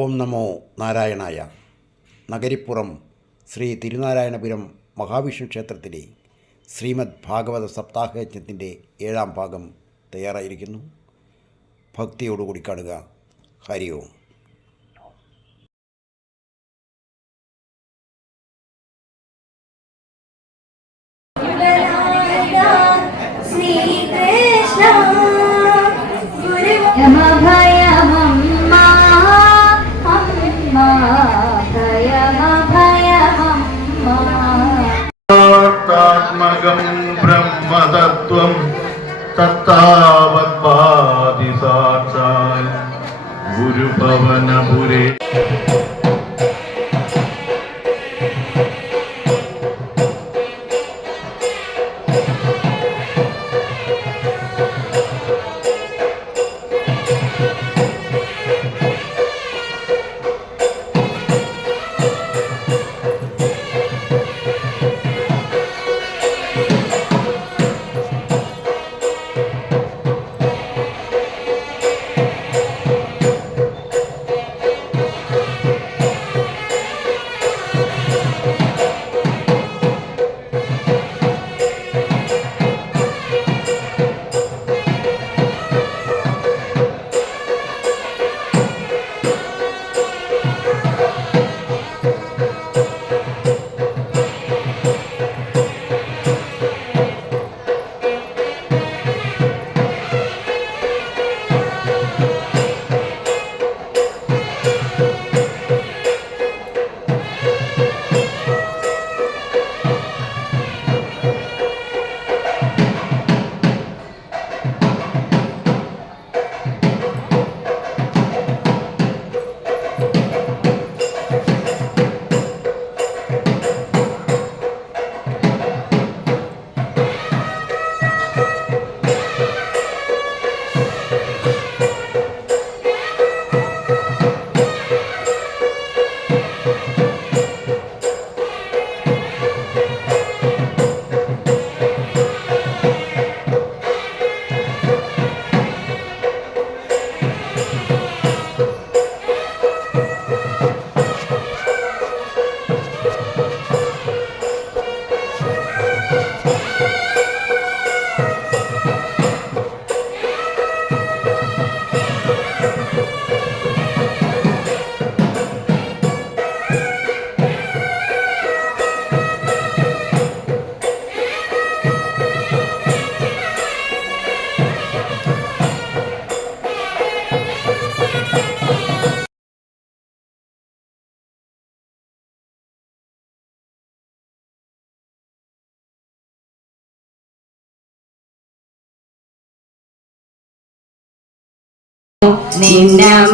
ഓം നമോ നാരായണായ. നഗരിപ്പുറം ശ്രീ തിരുനാരായണപുരം മഹാവിഷ്ണു ക്ഷേത്രത്തിലെ ശ്രീമദ് ഭാഗവത സപ്താഹയജ്ഞത്തിൻ്റെ 7ാം ഭാഗം തയ്യാറായിരിക്കുന്നു. ഭക്തിയോടുകൂടി കാണുക. ഹരി ഓം. ാത്മകം ബ്രഹ്മതത്വം തത്താവത്പാതി സാക്ഷാൽ ഗുരുഭവനപുരേ.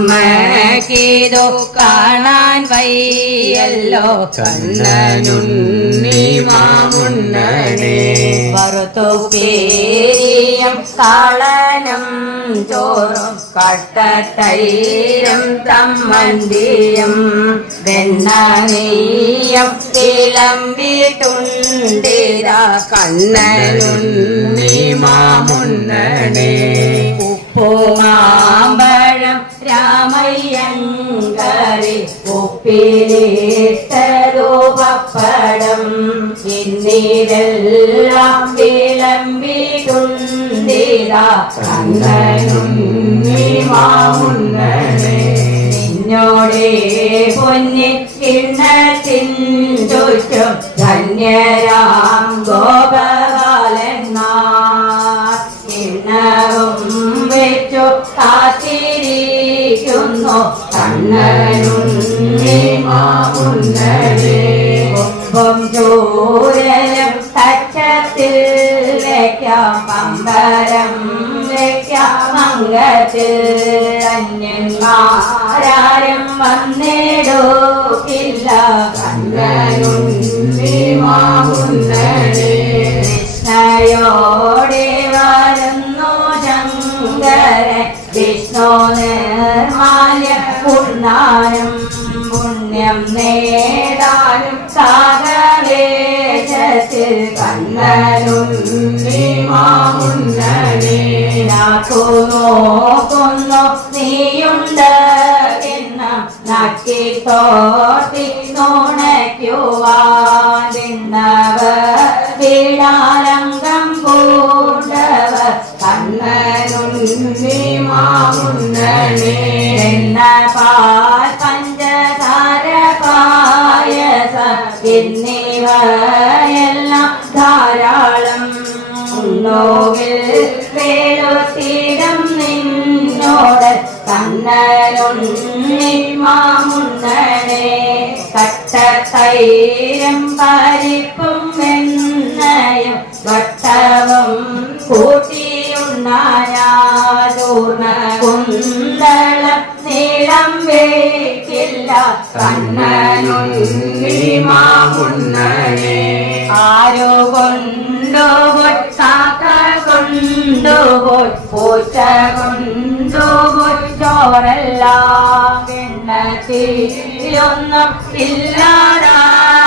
നിന്നമ്മക്കേതോ കാണാൻ വയ്യല്ലോ കണ്ണനുണ്ണി മാമുണ്ണനെ വറുത്തു പേരിയം കാളനം ചോറും കട്ടത്തൈരം തമ്മന്തിയും വെണ്ണനെയ്യം വിളമ്പിട്ടുണ്ടിരാ കണ്ണനുണ്ണി മാമുണ്ണനെ ഉപ്പുമാമ്പഴം രാമയ്യങ്കറി ഉപ്പിലിട്ടതോ പപ്പടം എന്നിതെല്ലാം വിളമ്പിട്ടുണ്ടിരാ കണ്ണനുണ്ണി മാമുണ്ണനെ നിന്നോടേ പൊന്നി കിണ്ണത്തിൻ ചുറ്റും ധന്യരാം ഗോപകാലന്മാർ കിണ്ണവും വെച്ചു കാത്തിരിക്കുന്നു കണ്ണനുണ്ണി മാമുണ്ണനെ കുമ്പം ചൂരലും തച്ചത്തിൽ വയ്ക്കാം പമ്പരം വയ്ക്കാം മംഗത്തിൽ അന്യന്മാരാരും വന്നിടൂക്കില്ല കണ്ണനുണ്ണി മാമുണ്ണനെ കൃഷ്ണയോടെ വരുന്നു ശങ്കരൻ വിഷ്ണു നിർമാല്യ പുണ്യാനും പുണ്യം നേടാനും സാഗവേശത്തിൽ കണ്ണനുണ്ണി മാമുണ്ണനെ നോക്കുന്നു നീയുണ്ട് എന്ന തോർത്തി നുണയ്ക്കുവാതിന്നവർ വീടാരംഗം പൂണ്ടവർ കണ്ണനുണ്ണി മാമുണ്ണനേ എന്ന പാൽ പഞ്ചസാര പായസം എന്നിവയെല്ലാം ധാരാളം ഉണ്ണോവിൽ വേളുത്തിടം നിന്നോട് കണ്ണനുണ്ണി മാമുണ്ണനേ കട്ടത്തൈരും പരിപ്പും വെണ്ണയും വട്ടവും കൂട്ടിയുണ്ണാനൂർണ കുന്തളം നീളം വേക്കില്ല കണ്ണനുണ്ണി മാമുണ്ണനേ ആരോ കൊണ്ടുപോയി കാക്ക കൊണ്ടുപോയി പൂച്ച കൊണ്ടുപോയി ചോറെല്ലാം കിണ്ണത്തിലൊന്നും ഇല്ലാതാവാറായി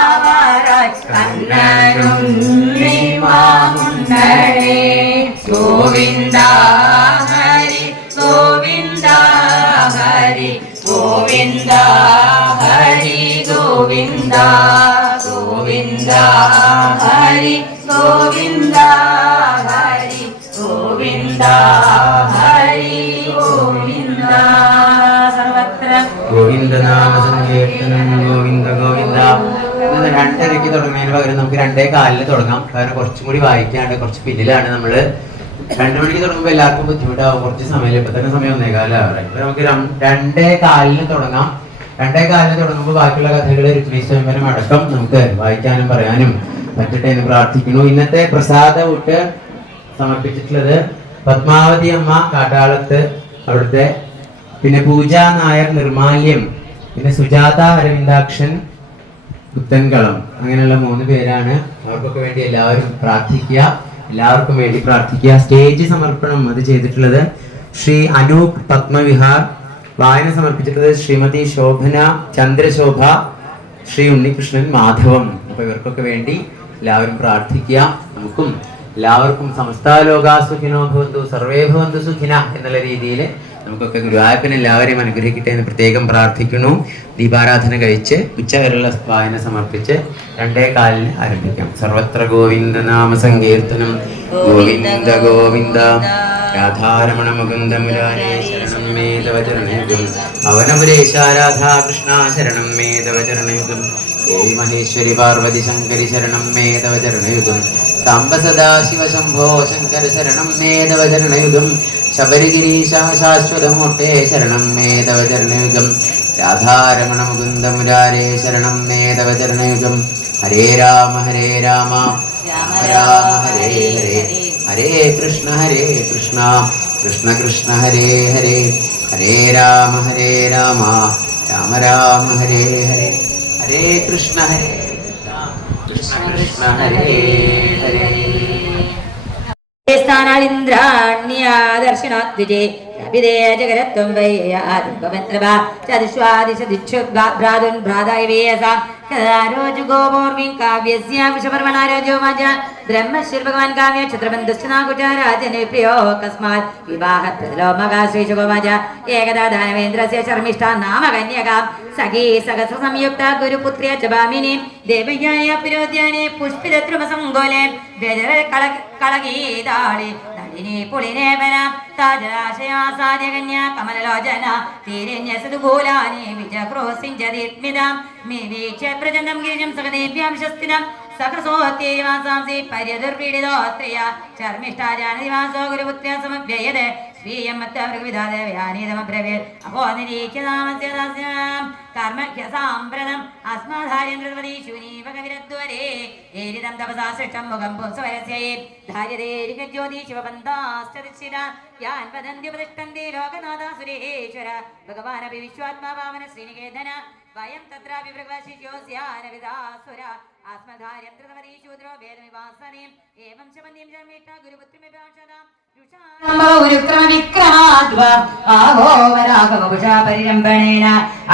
കണ്ണനുണ്ണി മാമുണ്ണനേ ഗോവിന്ദ ഹരി ഗോവിന്ദ ഹരി ഗോവിന്ദ ഹരി ഗോവിന്ദ ഗോവിന്ദ ഹരി ഗോവിന്ദ ഹരി ഗോവിന്ദ ഹരി ഗോവിന്ദ സർവത്ര ഗോവിന്ദനാമ സങ്കീർത്തനം ഗോവിന്ദ ഗോവിന്ദ. ഇന്ന് 2:30 തുടങ്ങുന്നതിന് പകരം നമുക്ക് 2:15 തുടങ്ങാം. കാരണം കുറച്ചും കൂടി വായിക്കാണ്ട് കുറച്ച് പിന്നിലാണ് നമ്മള്. 2 മണിക്ക് തുടങ്ങുമ്പോൾ എല്ലാവർക്കും ബുദ്ധിമുട്ടാവും. കുറച്ച് സമയം ഇപ്പൊ തന്നെ സമയം 1:15 ഇപ്പൊ നമുക്ക് 2:15 തുടങ്ങാം. 2:15 തുടങ്ങുമ്പോൾ ബാക്കിയുള്ള കഥകള് രുക്മിണി സ്വയംവരം അടക്കം നമുക്ക് വായിക്കാനും പറയാനും പറ്റട്ടെ എന്ന് പ്രാർത്ഥിക്കുന്നു. ഇന്നത്തെ പ്രസാദ ഊട്ട് സമർപ്പിച്ചിട്ടുള്ളത് പത്മാവതി അമ്മ കാട്ടാളത്ത് അവിടുത്തെ, പിന്നെ പൂജ നായർ നിർമാല്യം, പിന്നെ സുജാത അരവിന്ദാക്ഷൻ പുത്തൻകളം, അങ്ങനെയുള്ള 3 പേരാണ്. അവർക്കൊക്കെ വേണ്ടി എല്ലാവരും പ്രാർത്ഥിക്കുക, എല്ലാവർക്കും വേണ്ടി പ്രാർത്ഥിക്കുക. സ്റ്റേജ് സമർപ്പണം അത് ചെയ്തിട്ടുള്ളത് ശ്രീ അനൂപ് പത്മവിഹാർ. വായന സമർപ്പിച്ചിട്ടുള്ളത് ശ്രീമതി ശോഭന ചന്ദ്രശോഭ, ശ്രീ ഉണ്ണികൃഷ്ണൻ മാധവം. അപ്പൊ ഇവർക്കൊക്കെ വേണ്ടി എല്ലാവരും പ്രാർത്ഥിക്കുക. നമുക്കും എല്ലാവർക്കും സമസ്ത ലോകാ സുഖിനോ ഭവന്തു സർവേ ഭവന്തു സുഖിന എന്നുള്ള രീതിയിൽ നമുക്കൊക്കെ ഗുരുവായൂരപ്പൻ എല്ലാവരെയും അനുഗ്രഹിക്കട്ടെ എന്ന് പ്രത്യേകം പ്രാർത്ഥിക്കുന്നു. ദീപാരാധന കഴിച്ച് ഉച്ചവരെയുള്ള വായന സമർപ്പിച്ച് 2:15 ആരംഭിക്കാം. സർവത്ര ഗോവിന്ദ നാമ സങ്കീർത്തനം ഗോവിന്ദ ഗോവിന്ദ രാധാരമണ മുകുന്ദ മുരാരേ ശരണം മേ തവ ചരണയുഗം അവനപുരേശാരാധാ കൃഷ്ണ ശരണം മേ തവ ചരണയുഗം ദേവി മഹേശ്വരി പാർവതി ശങ്കരി ശരണം മേ തവ ചരണയുഗം സാംബ സദാശിവ ശംഭോ ശങ്കര ശരണം മേ തവ ചരണയുഗം ശബരിഗിരീശ ശാശ്വതമൂർത്തേ ശരണം മേ തവ ചരണയുഗം രാധാരമണ മുകുന്ദ മുരാരേ ശരണം മേ തവ ചരണയുഗം ഹരേ രാമ രാമ രാമ ഹരേ ഹരേ ഹരേ കൃഷ്ണ കൃഷ്ണ കൃഷ്ണ ഹരേ ഹരേ ഹരേ രാമ രാമ രാമ ഹരേ ഹരേ ഹരേ കൃഷ്ണ കൃഷ്ണ ഹരേ ഹരേ. സ്ഥാനാലിന്ദ്രാണ്യാദർശനാദ്വിജേ ജഗരത്വം വൈയാദിശ്വാദിശദിക്ഷുഭ്രാതുൻ ഭ്രാതായവേയസാം കഥാരോജുഗോമോർമിം കാവ്യസ്യ വിഷപർവണാരോജോ മാജ ബ്രഹ്മശ്രീ ഭഗവാൻ കാവ്യ ക്ഷത്രബന്ധുശ്ചനാകുചാരാജനെ പ്രിയോ കസ്മാത് വിവാഹപ്രലോമകാശ്രീശുഗോമാജ ഏകദാ ദാനവേന്ദ്രസ്യ ശർമ്മിഷ്ഠാ നാമ കന്യകാം സഖീ സഹസ്ര സംയുക്ത ഗുരുപുത്ര്യ ച ഭാമിനി ദേവയായ പുരോദ്യാനെ പുഷ്പിതദ്രുമസംഗോലെ വ്യജര കളഗീതാളി നളിനി പുളിനേവന താജരാശയാസാദ്യകന്യ കമലലോചന തീരണ്യ സതുകൂലാനി വിജക്രോസിഞ്ചതീത്മിതാം മേ വീക്ഷ്യ പ്രചണ്ഡം ഗിരിജം സകദേഭ്യാം ശസ്തിനം സഹസോഹത്യവാസാംസി പര്യദുർപീഡിതോസ്ത്രിയ ശർമ്മിഷ്ഠാജാനദിവാസോ ഗുരുപുത്ര്യ സമവ്യയതേ സ്ത്രീയം മത്തമൃഗവിധാദേവയാനീതമബ്രവീൽ അഹോ നിരീക്ഷ്യതാമസ്യദാസ്യാം കർമ്മഹ്യസാമ്പ്രതം അസ്മധാര്യന്ദ്രവതീശൂനീവ കവിരദ്വരേ ഏരിതം തപസാ സൃഷ്ടം മുഖം പുംസവരസ്യേ ധാര്യതേരികജ്യോതി ശിവബന്ധാശ്ചരിശിര യാൻ വദന്ത്യുപതിഷ്ഠന്തി ലോകനാഥാസുരേശ്വര ഭഗവാനപി വിശ്വാത്മാ വാമന ശ്രീനികേതന വയം തത്രാപി ഭൃഗവശിഷ്യോസ്യാനവിദാസുര ആത്മധാര്യന്ത്രവതീശൂദ്രോ വേദമിവാസനീം ഏവം ശമന്യം ജന്മേട്ട ഗുരുപുത്രിമിഭാഷതാം ാഹോവരാഘവപുഷാപരിരംഭണേന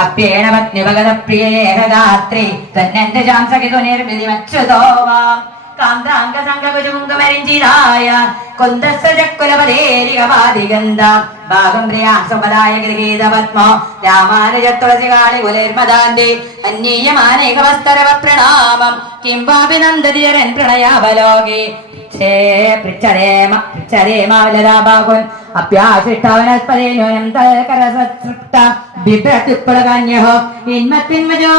അപ്യേണ പത്നിഭഗതപ്രിയേകഗാത്രി തന്നന്റെ ചാംസകിതുനിർവിധിമച്യുതോ വാം കാന്താംഗസംഗകുജമുങ്കമരിഞ്ചിതായ കൊന്തസ്വജക്കുലപദേരികവാദിഗന്ധ ഭാഗം പ്രിയാസമ്പദായ ഗൃഹീതപത്മോ രാമാനുജത്തുളസികാളി കുലേർമദാന്തി അന്യീയമാനേകവസ്തരവ പ്രണാമം കിംവാപി നന്ദതിരൻ പ്രണയാവലോകി പൃച്ഛതേമാവലരാഭാകുൻ അപ്യാശിഷ്ടവനസ്പദേ ന്യൂനം തൽകരസൃപ്ത ബിഭ്രത്യുപ്പളകന്യഹോ ഇന്മത്തിന്മജോ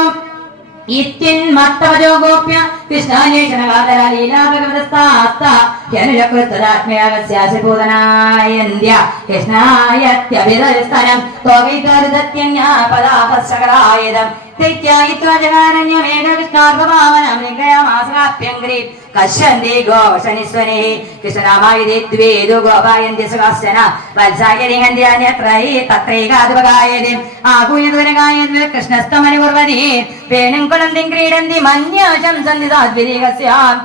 ഇത്യന്മത്തവജോ ഗോപ്യ കൃഷ്ണാന്വേഷണകാതരാലീലാഭഗവതസ്ഥാത്മയാഗസ്യാശിപൂതനായന്ത്യ കൃഷ്ണായത്യഭിതസ്ഥനം തോകൈതാരുദത്യന്യാപദാപസ്സകരായുധം ൃഷ്ണാർഭമാവനമൃഗയാമാസാപ്യംഗ്രീ കശ്യന്തി ഗോവശനിസ്വനെ കൃഷ്ണരാമായുധേ ദ്വേദു ഗോപായന്തി സുഖാസന വത്സാകരിഹന്ത്യാന്യത്രൈ തത്രൈകാതുപകായതി ആകൂയതുരകായതി കൃഷ്ണസ്തമനുപർവതി വേണം കുളന്തിം ക്രീഡന്തി മന്യശം സന്ധി സാധ്വിരീകസ്യാം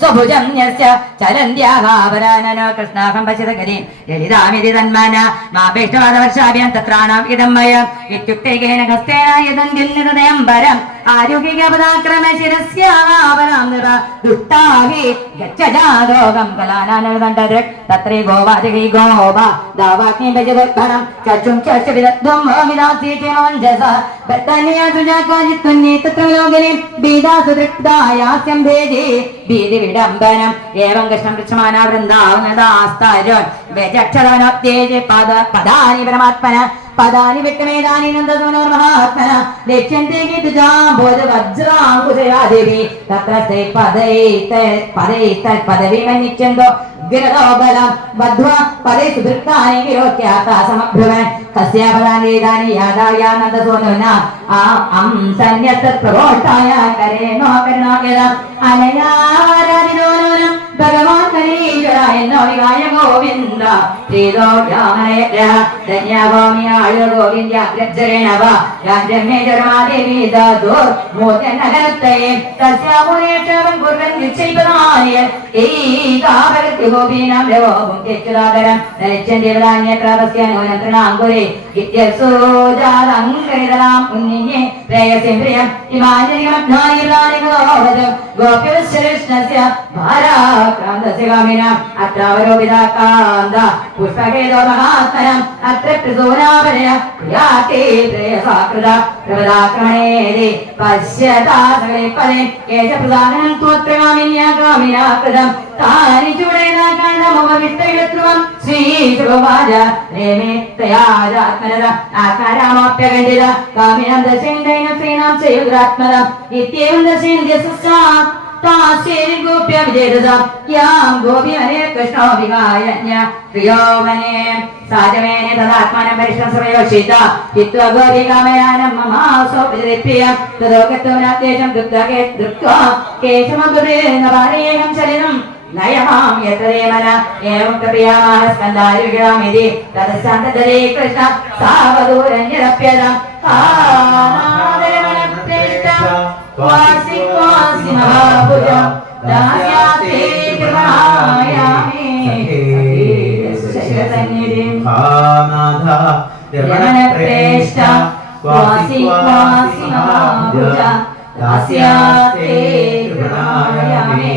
സ്വഭുജം യസ്യ ചലന്ത്യാഹാപരാനനോ കൃഷ്ണാഹം പശ്യതകരി ലളിതാമിതി തന്മാന മാപേഷ്ടവാദവർഷാഭ്യാം തത്രാണാം ഇദം മയ ഇത്യുക്തൈകേന ഹസ്തേന യദന്തിൽനിർണയം പരം ആരോഗ്യപദാക്രമ ശിരസ്യാവരാം നിറ ദുഷ്ടാഹി ഗച്ഛജാദോകം കലാനാനദണ്ഡദൃക് തത്രേ ഗോവാദികൈ ഗോവ ദാവാഗ്നി ഭജവത്കരം ചച്ചും ചർച്ചവിദഗ്ധം വിദാസീചേനോഞ്ജസ ഭക്തന്യാസുജാകാജിത്വന്യേ തത്ര ലോകനെ ബീദാസുദൃക്തായാസ്യം ഭേദേ ഭീതി വിഡംബനം ഏവം കൃഷ്ണം പൃച്ഛമാന വൃന്ദാവനദാസ്താരോൻ വ്യജക്ഷതവനോത്തേജ പദാനി പരമാത്മന പദാനി വിട്ടമേതാനി നന്ദസോനോർമഹാത്മന ലക്ഷ്യന്തേ ഗീതുജാംബോധവജ്രാംകുശയാദേവി തത്രസ്തേ പദവിമന്വിച്ഛന്തോ ഗിരതോബലം ബദ്ധ്വാ പദേ സുദൃക്താനി വിരോധ്യാതാ സമഭ്രുവൻ കസ്യാപദാനേതാനി യാദായ നന്ദസോനുന അം സന്യസ്ത പ്രവോഷ്ടായ കരേണോ കരുണാകര അനയാവരാദിനോനം ഭഗവാൻ കരീശ്വരായ വികായ ഗോവിന്ദ ശ്രീതോ രാമനയ ധന്യഭൂമിയായ ഗോവിന്ദ രാജ്യമേജരമാദേവി ദോർ മോചനകരത്തയെ തസ്യാമുനേക്ഷവൻ കുർവൻ നിശ്ചയിപ്പതാനിയൽ ഏകാപരത്യ ഗോപീനാം രവോപം കേച്ചുരാതരം നരിച്ചൻ ദേവതാന്യക്രാപസ്യാനോനം തൃണാങ്കുരേ ഇത്യസോജാതങ്കരിതരാം ഉന്നിന്യേ പ്രേയസിം പ്രിയം ഇമാനികമഗ്നാനി പ്രാണികോപദം ഗോപ്യവശ്ചരിഷ്ണസ്യ ഭാരാക്രാന്തസ്യ കാമിന അത്രാവരോപിതാ കാന്ത പുഷ്പകേതോ മഹാത്മനം അത്ര പ്രസൂനാപനയ പ്രിയാതേ പ്രേയസാകൃത പ്രവദാക്രമണേതി പശ്യതാ സകലേ പദേ കേശപ്രസാദനം ത്വത്ര കാമിന്യാ കൃതം താനി ചൂടേനാ കാന്തമുപവിഷ്ടവിടത്വം ശ്രീശുഭവാച രേമേ തയാജാത്മനത ആത്മാരാമാപ്യഖണ്ഡിത കാമിനം ദശേന്ദ്രൈന ശ്രീനാം ചെയ്യുദ്രാത്മതം ഇത്യേവം ദശേന്ദ്രസുസാ താസ്യേരി ഗോപ്യ വിജേതസാം യാം ഗോപിമനേ കൃഷ്ണോ വികായജ്ഞ പ്രിയോമനേ സാജമേനെ തദാത്മാനം പരിശ്രമസമയോഷിത ചിത്വാ ഗോപികാമയാനം മമാസോ വിജരിപ്രിയം തദോകത്വനാദ്ദേശം ദൃക്ത്വാ കേശമഗുരേണ പാരേഹം ചലിനം നയമാം യത്രേമന ഏവം പ്രിയാമാന സ്കന്ധാരുഗ്യാമിതി തദശാന്തദരേ കൃഷ്ണ സാവദൂരന്യരപ്യതം ആനാദരമണപ്രേഷ്ട വാസി വാസി മഹാഭുജ ദാസ്യാതേ കൃപയാമേ സന്നിധിം ആനാദ രമണപ്രേഷ്ട വാസി വാസി മഹാഭുജ ദാസ്യാതേ കൃപയാമേ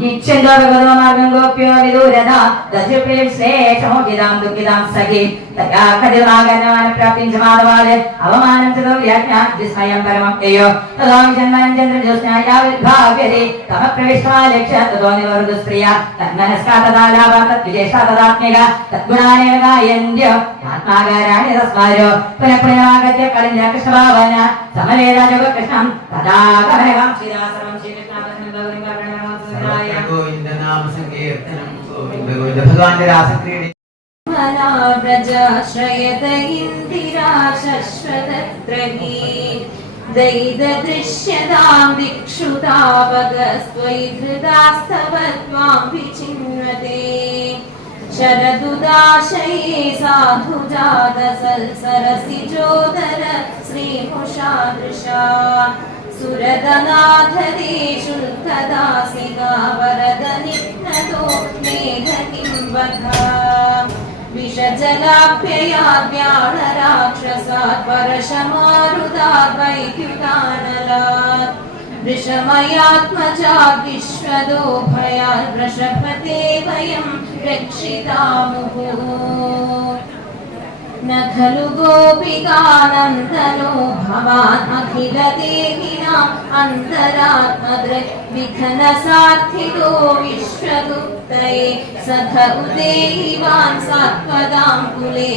നിശ്ചന്തോ ഭഗവതമാർഗം ഗോപ്യോ വിദൂരത ദശപ്രിയം ശ്ലേഷമോഹിതാം ദുഃഖിതാം സഖി തയാഖതിമാകരമാനപ്രാപ്തിം സമാധവാദ് അവമാനം ചതോ വ്യാജ്ഞാ വിസ്മയം പരമം യയോ തദോ ജന്മനം ചന്ദ്രജ്യോത്സ്നായാവിർഭാവ്യതേ തമപ്രവിഷ്ടാലക്ഷ്യ തദോ നിവർഗുസ്ത്രിയ തന്മനസ്കാ തദാലാഭാ തദ്വിജേഷ്ടാ തദാത്മിക തദ്ഗുണാനേവ ഗായന്ത്യ ആത്മാകാരാണി തസ്മാരോ പുനഃപുനരാഗത്യ കളിഞ്ഞ കൃഷ്ണഭാവന സമവേദാജഗ കൃഷ്ണം തദാഗമനകാം ശ്രീരാസനം ഗോവിന്ദ നാമ സങ്കീർത്തനം ഗോവിന്ദ ഗോവിന്ദ ഭഗവാന്റെ രാസക്രീഡ വ്രജാശ്രയത ഇന്ദിരാ ശശ്വതത്രഹീ ദൈദൃശ്യതാം ദിക്ഷു താവകസ്ത്വൈധൃതാസ്തവത്വാം വിചിന്വതേ ശരദുദാശയേ സാധുജാതസൽസരസിജോദര ശ്രീമുഷാദൃശാ സുരദനാഥദേ ശുൽക്കദാസികാ വരദ നിഘ്നതോ മേഘ കിംവധാ जलाभ्ययाद्व्याणराक्षसात् परशमारुदात् वैद्युतानलात् वृषमयात्मजात् विश्वदो भयात् वृषभते वयं रक्षितामुः न खलु गोपिकानन्दनो भवान् अखिलदेहिनाम् अन्तरात्मदृक् विघ्नसार्थितो विश्वगुप्तये सख उदेवान् सात्वदां कुले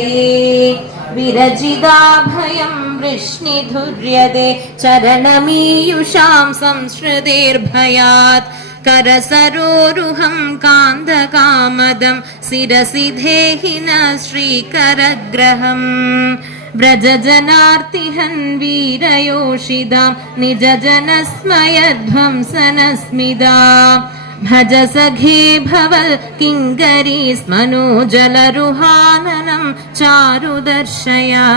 विरजिदाभयं वृष्णिधुर्यते चरणमीयुषां संश्रुतेर्भयात् करसरोरुहं कान्दकामदं शिरसि देहि न श्रीकरग्रहम् व्रजजनार्तिहन् वीरयोषिदां निजजनस्मयध्वंसनस्मिदा भज सखे भवल् किङ्करी स्मनो जलरुहाननं चारुदर्शया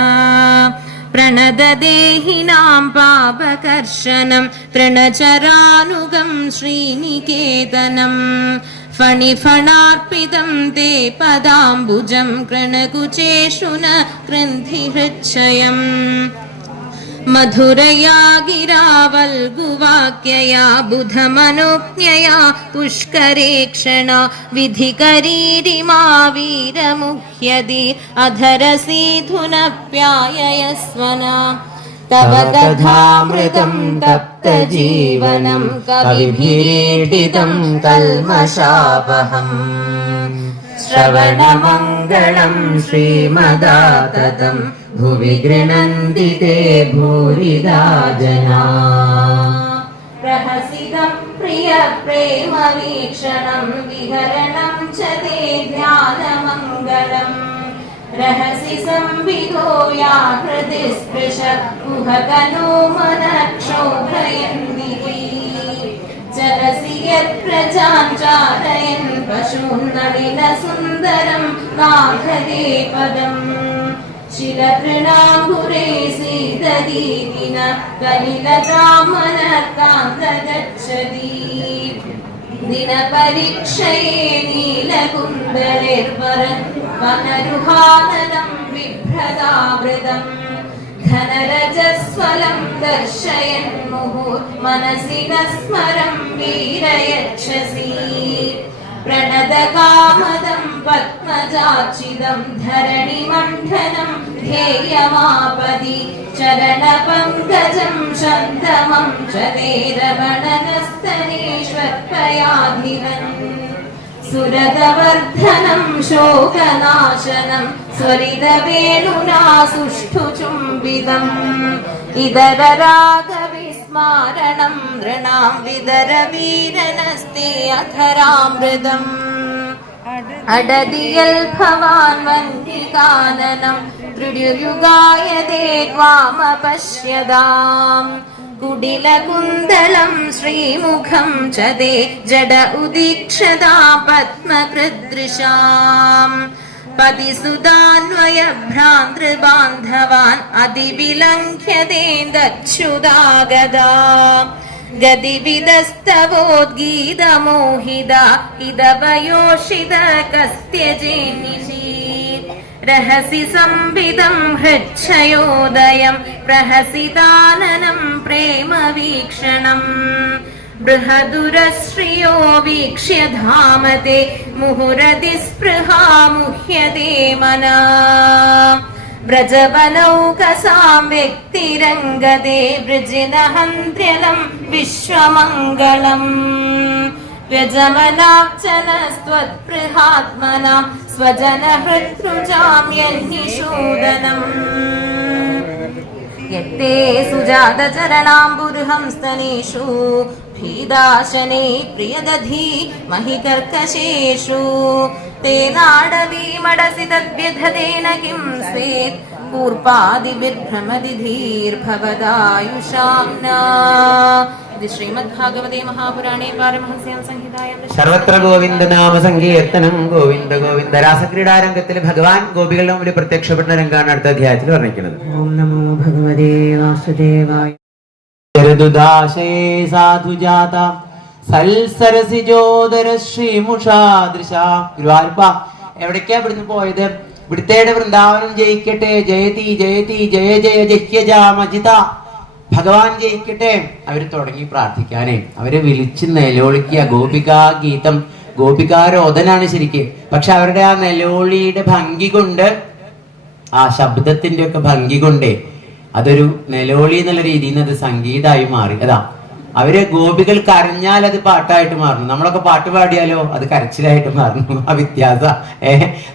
प्रणददेहिनां पापकर्षणं तृणचरानुगं श्रीनिकेतनम् फणिफणार्पितं ते पदाम्बुजं कृणकुचेषु न कृन्धिहृच्छयम् मधुरया गिरा वल्गुवाक्यया बुधमनोज्ञया पुष्करेक्षणा विधिकरीरिमा वीरमुह्यदि अधरसीधुनप्याययस्वना तव कथामृतं तप्तजीवनं कविभिरीडितं कल्मषापहम् श्रवणमङ्गलं श्रीमदाततं भुवि गृह्णन्ति ते भूरिदा जना रहसितं प्रिय प्रेम वीक्षणं विहरणं च ते ध्यानमङ्गलम् रहसि संविदो या हृदि स्पृश कुहकनो मनक्षोभयन्दिः चरसि यत्प्रजान् चारयन् पशून् नलिनसुन्दरं नाथदेपदम् शिलतृणाम्बुरे सीददीपिन कलिलतामनकान्तगच्छति दिनपरीक्षये नीलकुन्दरेर्वनरुहाननं बिभ्रदावृतम् धनरजस्वलं दर्शयन् मुहुर्मनसि न स्मरं वीरयच्छसि प्रणदकामदं पद्मजाचिदं धरणिमण्डनं ध्येयमापदि चरणपङ्कजं शन्तमं च ते रमणनस्तनेष्वत्पयाधिवन् सुरदवर्धनं शोकनाशनं स्वरितवेणुना सुष्ठुचुम्बितम् इदररागविस्मारणं नृणां विदरवीरनस्ते अधरामृतम् अडदियल् भवान् वन्दिकाननं त्रियुगायते त्वामपश्यदाम् कुडिलकुन्दलं श्रीमुखं च ते जड उदीक्षदा पद्मकृदृशाम् पतिसुदान्वयभ्रान्तृबान्धवान् अतिविलङ्घ्यते दच्छुदागदा गदिविदस्तवोद्गीतमोहिता इदवयोषित कस्त्यजेन्निशि रहसि संविदं हृच्छयोदयं प्रहसिताननं प्रेमवीक्षणम् बृहदुरश्रियो वीक्ष्य धामते मुहुरतिस्पृहा मुह्यते मना व्रजवनौकसां व्यक्तिरङ्गते वृजिनहन्त्र्यलं विश्वमङ्गलम् व्यजमनार्चनस्त्वत्पृहात्मनां स्वजनहृत्रुजां यन्निषूदनम् यत्ते सुजातचरणाम्बुरुहं स्तनेषु भीदाशने प्रियदधी महिकर्कशेषु तेनाडवीमडसि तद्व्यधतेन किं स्वेत् कूर्पादिभिर्भ्रमति धीर्भवदायुषाम्ना इति श्रीमद्भागवते महापुराणे पारमहंस्यां संहितायां സർവത്ര ഗോവിന്ദ നാമ സങ്കീർത്തനം ഗോവിന്ദ ഗോവിന്ദ. രാസക്രീഡാരംഗത്തിൽ ഭഗവാൻ ഗോപികളുടെ മുമ്പിൽ പ്രത്യക്ഷപ്പെടുന്ന രംഗാണ് അടുത്ത അധ്യായത്തിൽ വർണ്ണിക്കുന്നത്. ഓം നമോ ഭഗവതേ വാസുദേവായ. സാധുജാത സൽസരസിജോദര ശ്രീമുഷാദൃശ. ഗുരുവായൂരപ്പ എവിടേക്കാ ഇവിടുന്ന് പോയത്? ഇവിടുത്തെ വൃന്ദാവനം ജയിക്കട്ടെ, ജയതി ജയതി ജയ ജയ ജഹ്യജാമജിത, ഭഗവാൻ ജയിക്കട്ടെ. അവര് തുടങ്ങി പ്രാർത്ഥിക്കാനേ, അവരെ വിളിച്ച് നിലവിളിക്കുക. ഗോപികാ ഗീതം, ഗോപികാരോധനാണ് ശരിക്ക്. പക്ഷെ അവരുടെ ആ നിലവിളിയുടെ ഭംഗി കൊണ്ട്, ആ ശബ്ദത്തിന്റെ ഒക്കെ ഭംഗി കൊണ്ടേ അതൊരു നിലവിളി എന്നുള്ള രീതിയിൽ നിന്ന് അത് സംഗീതമായി മാറി. അതാ അവര് ഗോപികൾ കരഞ്ഞാൽ അത് പാട്ടായിട്ട് മാറുന്നു. നമ്മളൊക്കെ പാട്ട് പാടിയാലോ അത് കരച്ചിലായിട്ട് മാറുന്നു. ആ വ്യത്യാസ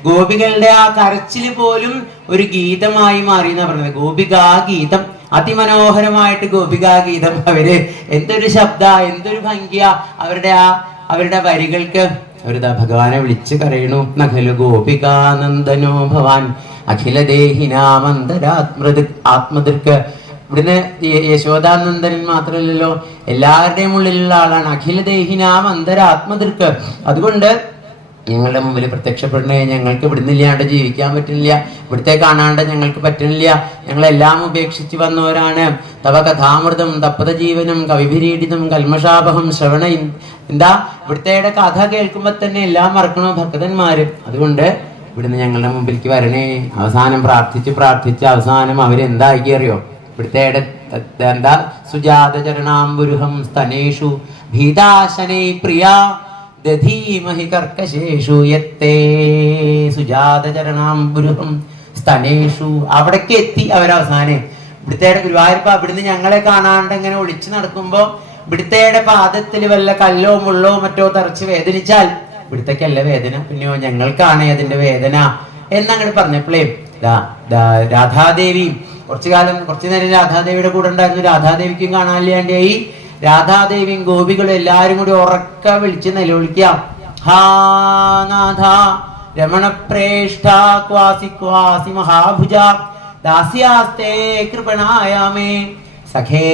ഗോപികളുടെ ആ കരച്ചില് പോലും ഒരു ഗീതമായി മാറി എന്നാ പറഞ്ഞത്. ഗോപികാ ഗീതം, അതിമനോഹരമായിട്ട് ഗോപികാ ഗീതം. അവര് എന്തൊരു ശബ്ദ, എന്തൊരു ഭംഗിയ അവരുടെ വരികൾക്ക്. അവരിതാ ഭഗവാനെ വിളിച്ച് കരയണു. നഖലു ഗോപികാനന്ദനോ ഭവാൻ അഖില ആത്മദൃക്ക്. ഇവിടുന്ന് യശോദാനന്ദനൻ മാത്രമല്ലല്ലോ, എല്ലാവരുടെയും ഉള്ളിലുള്ള ആളാണ്. അഖില ദേഹിനാം അന്തരാത്മദൃക്ക്. അതുകൊണ്ട് ഞങ്ങളുടെ മുമ്പിൽ പ്രത്യക്ഷപ്പെടണേ. ഞങ്ങൾക്ക് ഇവിടുന്ന് ഇല്ലാണ്ട് ജീവിക്കാൻ പറ്റുന്നില്ല, ഇവിടുത്തെ കാണാണ്ട് ഞങ്ങൾക്ക് പറ്റുന്നില്ല. ഞങ്ങളെല്ലാം ഉപേക്ഷിച്ച് വന്നവരാണ്. തവ കഥാമൃതം തപ്പത ജീവനം കവിഭിരീഡിതം കൽമഷാപഹം ശ്രവണ. എന്താ ഇവിടുത്തെ കഥ കേൾക്കുമ്പോ തന്നെ എല്ലാം മറക്കണോ ഭക്തന്മാര്. അതുകൊണ്ട് ഇവിടുന്ന് ഞങ്ങളുടെ മുമ്പിലേക്ക് വരണേ. അവസാനം പ്രാർത്ഥിച്ച് അവസാനം അവരെന്താക്കി അറിയോ? ഇവിടുത്തെ എന്താ സുജാത ചരണാംബുരുഹം സ്തനേഷു ഭീതാശനൈ പ്രിയ ദധീമഹി കർക്കശേഷു യത്തേ സുജാത ചരണാംബുരുഹം സ്തനേഷു. അവിടേക്ക് എത്തി അവരവസാനം. ഇവിടുത്തെ ഗുരുവായൂരപ്പ ഇവിടുന്ന് ഞങ്ങളെ കാണാണ്ട് ഇങ്ങനെ ഒളിച്ചു നടക്കുമ്പോ ഇവിടുത്തെ പാദത്തിൽ വല്ല കല്ലോ മുള്ളോ മറ്റോ തറച്ച് വേദനിച്ചാൽ ഇവിടുത്തേക്കല്ല വേദന, പിന്നെയോ ഞങ്ങൾക്കാണ് അതിന്റെ വേദന എന്നങ്ങോട്ട് പറഞ്ഞപ്പോഴേ രാധാദേവിയും കുറച്ചു നേരം രാധാദേവിയുടെ കൂടെ ഉണ്ടായിരുന്നു. രാധാദേവിക്കും കാണാനില്ലാണ്ടായി. രാധാദേവിയും ഗോപികളും എല്ലാരും കൂടി ഉറക്ക വിളിച്ച് നിലവിളിക്കാം. ഹാ നാഥ രമണപ്രേഷ്ഠ ക്വാസി ക്വാസി മഹാഭുജ ദാസ്യാസ്തേ കൃപണായാമേ സഖേ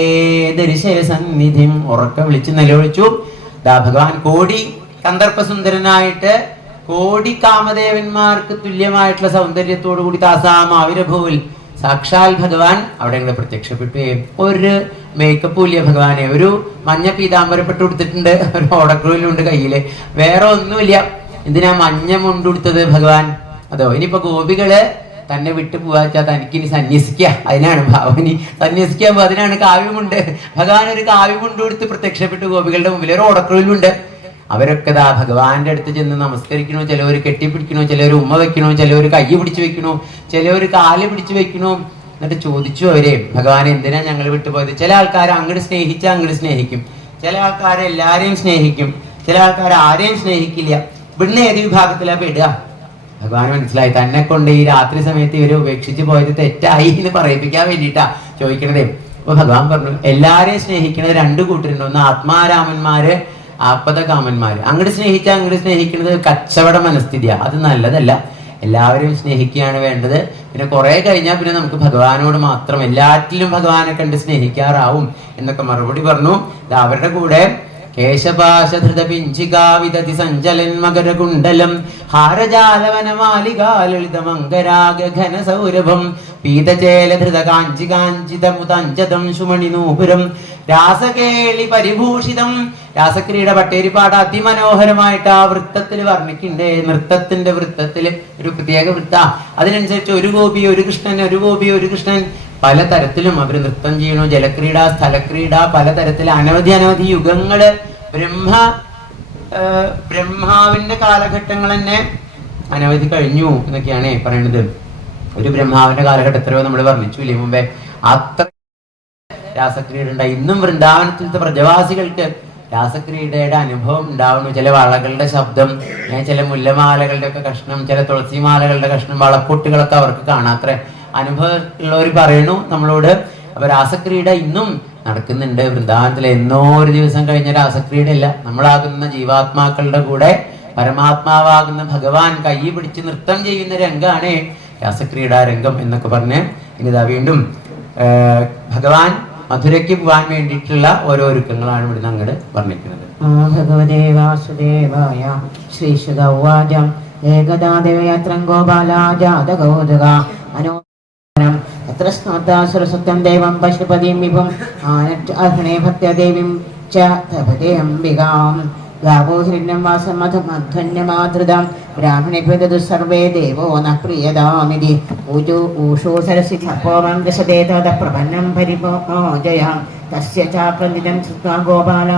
ദർശയ സന്നിധിം. ഉറക്ക വിളിച്ച് നിലവിളിച്ചു. ഭഗവാൻ കോടി കന്ദർപ്പസുന്ദരനായിട്ട്, കോടി കാമദേവന്മാർക്ക് തുല്യമായിട്ടുള്ള സൗന്ദര്യത്തോടു കൂടി താസാം ആവിരഭൂൽ സാക്ഷാൽ ഭഗവാൻ അവിടെ പ്രത്യക്ഷപ്പെട്ടു. ഒരു മേക്കപ്പും ഇല്ല ഭഗവാനെ. ഒരു മഞ്ഞ പീതാംബരപ്പെട്ട് കൊടുത്തിട്ടുണ്ട്, ഒരു ഓടക്കുഴലുണ്ട് കയ്യില്, വേറെ ഒന്നുമില്ല. എന്തിനാ മഞ്ഞ മുണ്ടുടുത്തത് ഭഗവാൻ? അതോ ഇനിയിപ്പോ ഗോപികള് തന്നെ വിട്ടു പോവാച്ചാ തനിക്കിനി സന്യസിക്കുക, അതിനാണ് ഭാവനി സന്യസിക്കാൻ പോ, അതിനാണ് കാവ്യമുണ്ട്. ഭഗവാൻ ഒരു കാവ്യമുണ്ട് കൊടുത്ത് പ്രത്യക്ഷപ്പെട്ടു ഗോപികളുടെ മുമ്പിൽ. ഒരു ഓടക്കുഴലുണ്ട്. അവരൊക്കെ ദാ ഭഗവാന്റെ അടുത്ത് ചെന്ന് നമസ്കരിക്കണോ, ചിലവർ കെട്ടിപ്പിടിക്കണോ, ചിലവർ ഉമ്മ വെക്കണോ, ചിലവർ കൈ പിടിച്ചു വെക്കണോ, ചിലവർ കാല് പിടിച്ചു വെക്കണോ. എന്നിട്ട് ചോദിച്ചു അവരെ, ഭഗവാനെ എന്തിനാ ഞങ്ങൾ വിട്ടുപോയത്? ചില ആൾക്കാർ അങ്ങോട്ട് സ്നേഹിച്ചാൽ അങ്ങോട്ട് സ്നേഹിക്കും, ചില ആൾക്കാരെ എല്ലാരെയും സ്നേഹിക്കും, ചില ആൾക്കാർ ആരെയും സ്നേഹിക്കില്ല. ഇവിടുന്ന് ഏത് വിഭാഗത്തിലാ പെടുക? ഭഗവാൻ മനസ്സിലായി തന്നെ കൊണ്ട് ഈ രാത്രി സമയത്ത് ഇവരെ ഉപേക്ഷിച്ച് പോയത് തെറ്റായി എന്ന് പറയിപ്പിക്കാൻ വേണ്ടിയിട്ടാ ചോദിക്കണതേ. അപ്പൊ ഭഗവാൻ പറഞ്ഞു, എല്ലാരെയും സ്നേഹിക്കുന്നത് രണ്ടു കൂട്ടരുണ്ട്. ഒന്ന് ആത്മാരാമന്മാര്, ആപദകാമന്മാര്. അങ്ങോട്ട് സ്നേഹിച്ചാൽ അങ്ങോട്ട് സ്നേഹിക്കുന്നത് കച്ചവട മനസ്ഥിതിയാ, അത് നല്ലതല്ല. എല്ലാവരെയും സ്നേഹിക്കുകയാണ് വേണ്ടത്. പിന്നെ കുറെ കഴിഞ്ഞാൽ പിന്നെ നമുക്ക് ഭഗവാനോട് മാത്രം എല്ലാറ്റിലും ഭഗവാനെ കണ്ട് സ്നേഹിക്കാറാവും എന്നൊക്കെ മറുപടി പറഞ്ഞു. അവരുടെ കൂടെ കേശപാശധൃത പിഞ്ചികാവിദതി സഞ്ചലൻ മകരകുണ്ടലം ഹാരജാലവനമാലികാലളിതമംഗരാഗ സൗരഭം പീതചേലധൃത കാഞ്ചി കാഞ്ചിതമുതഞ്ചതം ശുമണിനൂപുരം രാസകേളി പരിഭൂഷിതം. രാസക്രീഡ പട്ടേരിപ്പാട് അതിമനോഹരമായിട്ട് ആ വൃത്തത്തിൽ വർണ്ണിക്കണ്ടേ. നൃത്തത്തിന്റെ വൃത്തത്തില് ഒരു പ്രത്യേക വൃത്ത, അതിനനുസരിച്ച് ഒരു ഗോപി ഒരു കൃഷ്ണൻ, ഒരു ഗോപി ഒരു കൃഷ്ണൻ, പലതരത്തിലും അവർ നൃത്തം ചെയ്യണു. ജലക്രീഡ, സ്ഥലക്രീഡ, പലതരത്തിൽ അനവധി യുഗങ്ങള്. ബ്രഹ്മാവിന്റെ കാലഘട്ടങ്ങൾ തന്നെ അനവധി കഴിഞ്ഞു എന്നൊക്കെയാണ് പറയുന്നത്. ഒരു ബ്രഹ്മാവിന്റെ കാലഘട്ടം എത്രയോ നമ്മൾ വർണ്ണിച്ചു ഇല്ലേ മുമ്പേ. അത്ര രാസക്രീഡ ഉണ്ടായി. ഇന്നും വൃന്ദാവനത്തിലത്തെ പ്രജവാസികൾക്ക് രാസക്രീഡയുടെ അനുഭവം ഉണ്ടാവുന്നു. ചില വളകളുടെ ശബ്ദം, ചില മുല്ലമാലകളുടെ ഒക്കെ കഷ്ണം, ചില തുളസിമാലകളുടെ കഷ്ണം, വളപ്പൊട്ടുകളൊക്കെ അവർക്ക് കാണാത്ര അനുഭവം ഉള്ളവർ പറയണു നമ്മളോട്. അപ്പൊ രാസക്രീഡ ഇന്നും നടക്കുന്നുണ്ട് വൃന്ദാവനത്തിൽ. എന്നോ ഒരു ദിവസം കഴിഞ്ഞ രാസക്രീഡയല്ല, നമ്മളാകുന്ന ജീവാത്മാക്കളുടെ കൂടെ പരമാത്മാവാകുന്ന ഭഗവാൻ കൈ പിടിച്ച് നൃത്തം ചെയ്യുന്ന രംഗമാണ് രാസക്രീഡാ രംഗം എന്നൊക്കെ പറഞ്ഞ് ഇനിതാ വീണ്ടും ഭഗവാൻ മധുരയ്ക്ക് പോകാൻ വേണ്ടിയിട്ടുള്ള ഓരോ ഒരുക്കങ്ങളാണ് ഇവിടുന്ന് അങ്ങോട്ട് വർണ്ണിക്കുന്നത്. ഭഗവതേ വാസുദേവായ ശ്രീശുത ഉവാച ഏകദാ ദേവയാത്രം ഗോപാലാജാതഗോദക അനോരം തത്ര സ്നാതാസുരസത്യം ദേവം പശുപതിം വിഭും ആനറ്റ് അർഹണേ ഭക്തദേവീം ച തപതേ അംബികാം गावो हिरण्यं वासमधुमध्वन्यमाधृतां ब्राह्मणेभ्यो सर्वे देवो न प्रियदामिति ऊषो सरसि तपोवं दशते ततः प्रपन्नं परिमोजयां तस्य चाप्रनिधं श्रुत्वा गोपाल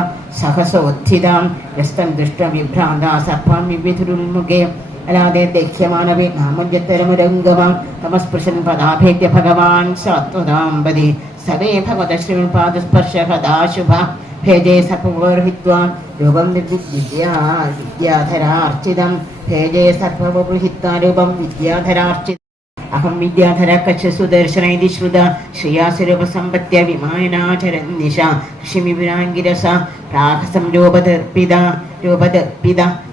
सहसोत्थितां यस्तं दृष्ट्वा विभ्रान्ता सर्पां विविधुरुन्मुखे अलादे देख्यमानवि नामोज्जतरमुरङ्गमां तमस्पृशन् पदाभेद्य भगवान् सात्वताम्बदि सवे भगवत श्रीपादस्पर्शकदाशुभा भेजे सर्पगोर्हित्वा रूपं विद्याधरार्चितं भेजे सर्पगोर्हित्वा रूपं विद्याधरार्चितम् अहं विद्याधर कच्छ सुदर्शन इति श्रुता श्रियासिरूपसम्पत्य विमायनाचरन् निशा ऋषिविराङ्गिरसा प्राहसं रूपदर्पिता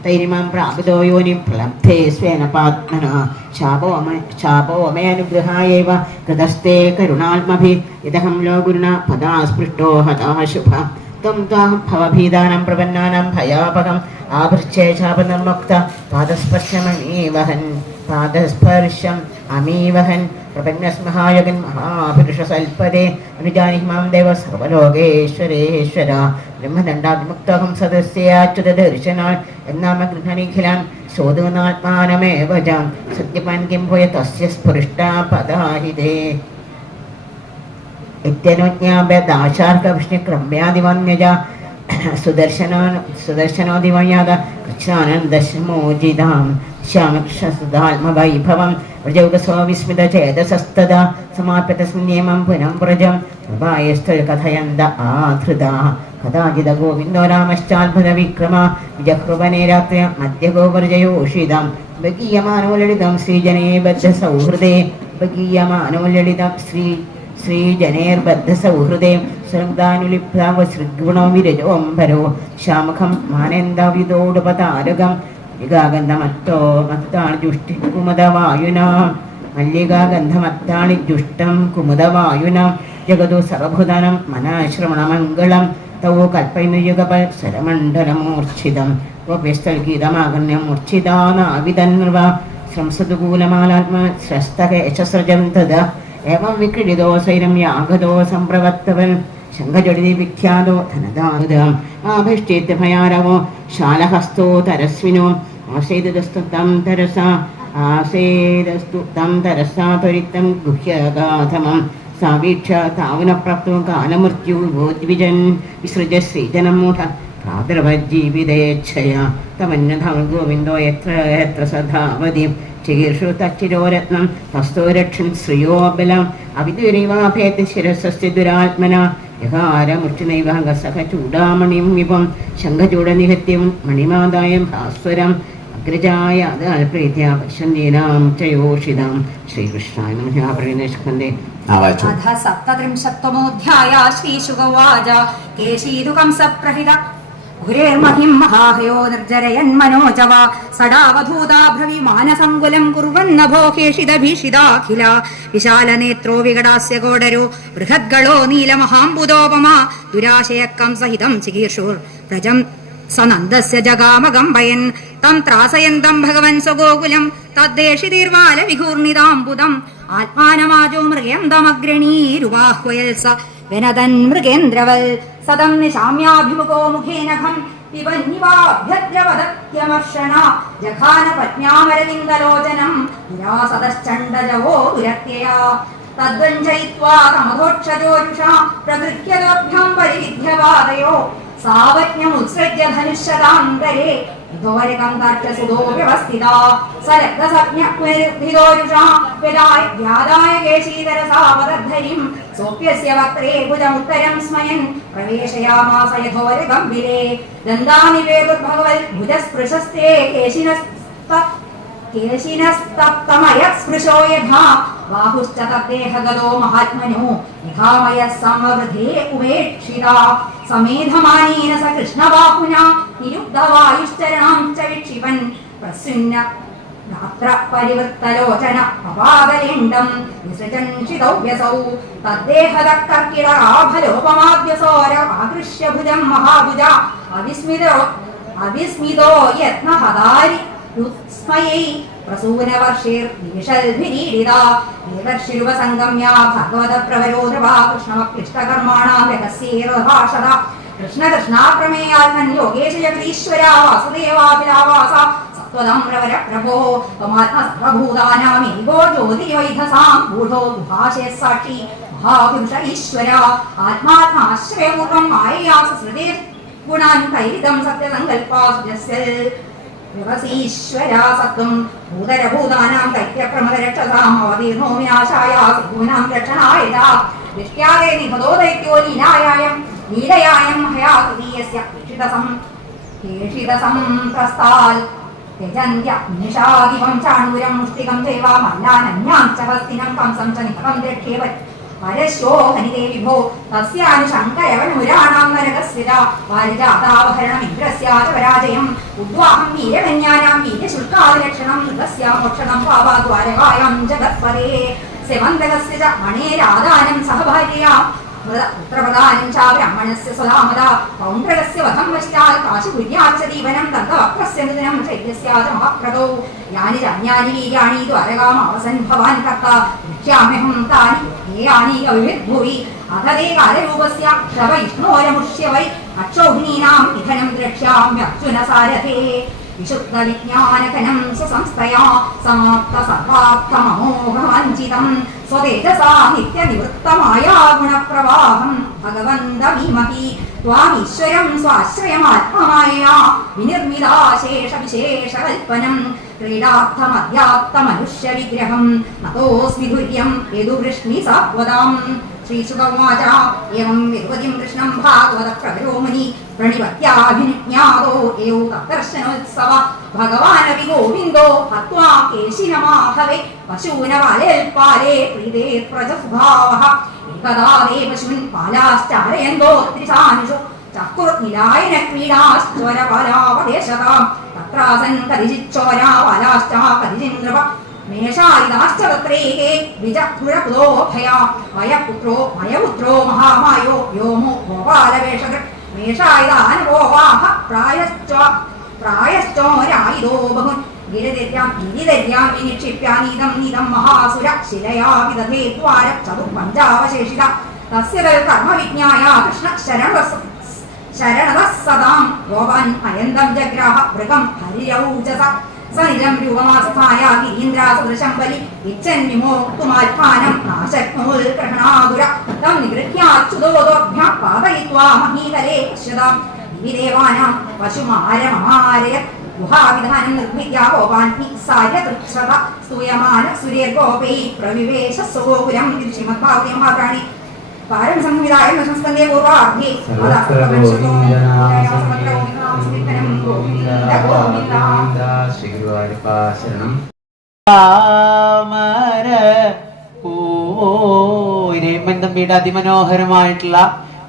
तैरिमां प्राप्तो योनिं प्रलब्धे स्वेन पात्मना शापो मे अनुग्रहायैव कृतस्ते करुणात्मभिः यदहं लो गुरुणा पदा स्पृष्टो हतः शुभः त्वं त्वां भवभीतानां प्रपन्नानां भयापकम् आभृच्छे शापनिर्मुक्त पादस्पर्शम् अमीवहन् प्रपन्नस्महायगन् महापुरुषसल्पदे अनुजानि मां देव सर्वलोकेश्वरेश्वर ब्रह्मदण्डादिमुक्तहं सदस्याच्युतदर्शनात् यन्नाम गृह्णनिखिलान् सोदनात्मानमेव जां सत्यपान् किं भूय तस्य स्फुष्टा पदाहिते इत्यनुज्ञाभ्यदाशार्कविष्णुक्रम्यादिवन्यजा सुदर्शनोदिवयाद कृच्छानन्दशमोजिदां श्यामकृष्णसुधात्मवैभवं प्रजौकसो विस्मितचेतसस्तदा समाप्यतस्मिन्नियमं पुनः व्रजं प्रभायस्थकथयन्द आधृताः कदाचिद गोविन्दो रामश्चाद्भुतविक्रमा विजहृवने रात्र्य मध्यगोवर्जयोषितां भगीयमानो ललितं श्रीजने बद्धसौहृदे भगीयमानो श्रीजनेर्बद्धसौहृदे सर्वदानुलिप्तावसृद्गुणो विरजोऽम्बरो श्यामखं मानेन्दाविदोडपतारकं मल्लिकागन्धमत्तो मत्ताळिजुष्टिकुमुदवायुना मल्लिकागन्धमत्ताळिजुष्टं कुमुदवायुना जगतो सर्वभूतानं मनःश्रवणमङ्गलं तौ कल्पयनुयुगपसरमण्डलमूर्च्छितं गोप्यस्थलगीतमागण्यमूर्च्छितानाविदन्नर्वा श्रंसदुकूलमालात्म स्रस्तकेशसृजं तदा एवं विक्रीडितो स्वैरं यागतो सम्प्रवर्तवन् शङ्खजडिति विख्यातो धनदानुदाम् आभिष्टेत्य भयारवो शालहस्तो तरस्विनो आसेदस्तु तं तरसा त्वरितं गुह्यगाधमं सा वीक्ष्य तावनप्राप्तो कालमृत्युवोद्विजन् विसृज श्रीजनं मूढ प्रादुर्वज्जीवितेच्छया तमन्यथा गोविन्दो यत्र यत्र सधावति चिकीर्षु तच्चिरोरत्नं तस्थो रक्षन् श्रियो बलम् अविदुरिवाभेति शिरसस्य दुरात्मना यहारमूर्च्छनैव सह चूडामणिं विभं शङ्खचूडनिहत्यं मणिमादाय भास्वरम् अग्रजाय प्रीत्या पश्यन्तीनां च योषितां श्रीकृष्णाय नमः प्रणेशखण्डे आवाचो अथ सप्तत्रिंशत्तमोऽध्याय श्रीशुक उवाच केशीदुकं सप्रहित घुरेर्महिं महाहयो निर्जरयन्मनोजव सडावधूताभ्रविमानसङ्कुलं कुर्वन्नभो केशिदभीषिदाखिल विशालनेत्रो विकटास्य कोडरो बृहद्गळो नीलमहाम्बुदोपमा दुराशयक्कं सहितं चिकीर्षुर्व्रजं सनन्दस्य जगामगम्बयन् तं त्रासयन्तं भगवन् स्वगोकुलं तद्देशितीर्वालविघूर्णिताम्बुदम् आत्मानमाजो मृगेन्दमग्रणीरुवाह्वयल्स विनदन् मृगेन्द्रवल् सदं निशाम्याभिमुखो मुखेनखं पिबन्निवाभ्यद्रवदत्यमर्षणा जघान पत्न्यामरविन्दलोचनं निरासदश्चण्डजवो दुरत्यया तद्वञ्चयित्वा तमधोक्षजोरुषा प्रगृह्यदोभ्यां परिविध्यवादयो सावज्ञमुत्सृज्य धनुष्यतान्तरे इतोरिकं तर्कसुदो व्यवस्थिता सरग्धसज्ञर्भिदोरुषा व्यादाय केशीधरसावदद्धरिं सोऽप्यस्य वक्त्रे भुजमुत्तरं स्मयन् प्रवेशयामास यथोरगम्भीरे दन्दानि वेदुर्भगवल् भुजस्पृशस्ते केशिनस्तप्तमयस्पृशो यथा बाहुश्च तद्देहगतो महात्मनो निखामयः समवृधे उपेक्षिता समेधमानेन स कृष्णबाहुना निरुद्धवायुश्चरणां च विक्षिपन् प्रसृन्न गात्र परिवृत्तलोचन पपादलेण्डं विसृजन् शितौव्यसौ तद्देहदक्कर्किराभलोपमाद्यसोर आकृष्य भुजं महाभुजा अविस्मितो यत्नहदारि युत्स्मयै प्रसूनवर्षेर्निमिषल्भिरीडिता देवर्षिरुपसङ्गम्या भगवतप्रवरो नृपा कृष्णमक्लिष्टकर्माणां व्यगस्येर्भाषदा കൃഷ്ണ കൃഷ്ണാപ്രമേയാത്മൻ യോഗേശ ജഗദീശ്വര വാസുദേവാഭിലാവാസ സത്വദം പ്രഭോ ത്വമാത്മ സർവഭൂതാനാമേകോ ജ്യോതിർവൈധസാം ഗൂഢോ ഗുഹാശയ സാക്ഷി മഹാപുരുഷ ഈശ്വര ആത്മാത്മാശ്രയപൂർവം മായയാ സൃതേ ഗുണാൻ കൈരിതം സത്യസങ്കൽപ്പാസുജസ്യ വ്യവസീശ്വര സത്വം ഭൂതരഭൂതാനാം ദൈത്യപ്രമദരക്ഷസാം അവതീർണോ വിനാശായ സിദ്ധൂനാം രക്ഷണായ ദൃഷ്ട്യാദേ നിഹതോ ദൈത്യോ ലീലയായം ഹയാകൃതീയസ്യ കേഷിതസംപ്രസ്താൽ ത്യജന്ത്യ നിഷാദിവം ചാണൂരം മുഷ്ടികം ദേവാമല്ലാനന്യാം ച ഹസ്തിനം കംസം ച നിഹതം രക്ഷേവ പരശ്യോ ഹനിതേ വിഭോ തസ്യാനുശങ്കയവനുരാണാം നരകസ്യ വാരിജാതാവഹരണം ഇന്ദ്രസ്യാച പരാജയം ഉദ്വാഹം വീരകന്യാനാം വീര്യശുൽക്കാദിലക്ഷണം നൃഗസ്യ മോക്ഷണം പാപാദ്വാരകായാം ജഗത്പദേ സെവന്തകസ്യ ച മണേരാദാനം സഹഭാര്യാം പുത്രപ്രദാനം ച ബ്രാഹ്മണസ്യ സ്വധാമത പൗണ്ഡ്രകസ്യ വധം വശിതാൽ കാശിപുര്യാച്ച ദീവനം ദന്തവക്രസ്യ നിധനം ചൈത്യസ്യാച മഹാപ്രദോ യാനി ചാന്യാനി വീര്യാണി ദ്വാരകാമാവസൻ ഭവാൻ കർത്ത ദൃശ്യാമ്യഹം താനി േയാനി അവിവിദ്ഭുവി അധദേ കാലരൂപസ്യ ശവയിഷ്ണോരമുഷ്യ വൈ അക്ഷോഹിണീനാം നിധനം ദ്രക്ഷ്യാമ്യർജുന സാരഥേ വിശുദ്ധ വിജ്ഞാനഘനം സുസംസ്ഥയാ സമാപ്ത സർവാർത്ഥമമോഘവാഞ്ചിതം സ്വതേജസാ നിത്യനിവൃത്തമായാ ഗുണപ്രവാഹം ഭഗവന്തമീമഹി ത്വാമീശ്വരം സ്വാശ്രയമാത്മമായയാ വിനിർമ്മിതാശേഷവിശേഷകൽപ്പനം ക്രീഡാർത്ഥമധ്യാപ്തമനുഷ്യവിഗ്രഹം നതോസ്മി തുര്യം യദുവൃഷ്ണി സാത്വതാം ശ്രീശുകവാച ഏവം വിദ്വതിം കൃഷ്ണം ഭാഗവത പ്രകരോ മുനി പ്രണിപത്യാഭിനിജ്ഞാതോ ഏവ തദ്ദർശനോത്സവ ഭഗവാനപി ഗോവിന്ദോ ഹത്വാ കേശിനമാഹവേ പശൂനപാലേൽപാലേ പ്രീതേ പ്രജസുഭാവഃ ഏകദാ ദേ പശൂൻ പാലാശ്ചാരയന്തോ ത്രിശാനുഷു ചക്രുർനിലായന ക്രീഡാശ്ചോരപാലാവദേശതാം തത്രാസൻ കരിചിച്ചോരാ പാലാശ്ചാ കരിചിന്ദ്രപ മേഷായുധാശ്ച തത്രേഹേ വിജപുരപുതോഭയാ മയപുത്രോ മഹാമായോ വ്യോമോ ഗോപാലവേഷകൃ മേഷായുധാനവോവാഹ പ്രായശ്ചോരായുധോ ബഹുൻ ഗിരിധര്യാം വിനിക്ഷിപ്യാനീതം നീതം മഹാസുര ശിലയാ വിദധേ ദ്വാര ചതുർപഞ്ചാവശേഷിത തസ്യ കർമ്മവിജ്ഞായ കൃഷ്ണ ശരണത സദാം ഗോപാൻ അയന്തം ജഗ്രാഹ മൃഗം ഹരിരൗജസ സനിജം രൂപമാസ്ഥായ ഗിരീന്ദ്രാസദൃശം ബലി ഇച്ഛൻ വിമോക്തുമാത്മാനം നാശക്നോൽഗ്രഹണാതുര തം നിഗൃഹ്യാച്യുതോദോഭ്യാം പാതയിത്വാ മഹീതലേ പശ്യതാം വിദേവാനാം പശുമാരമമാരയ ഗുഹാവിധാനം നിർമ്മിത്യ ഗോപാൻ സാര്യതൃക്ഷത സ്തൂയമാന സുരേർഗോപൈ പ്രവിവേശ സ്വഗോപുരം ശ്രീമദ്ഭാഗവതീ മഹാപ്രാണി പാരം സംഹിതായ നമസ്കന്ദേ പൂർവാർദ്ധേ തമ്പിയുടെ അതിമനോഹരമായിട്ടുള്ള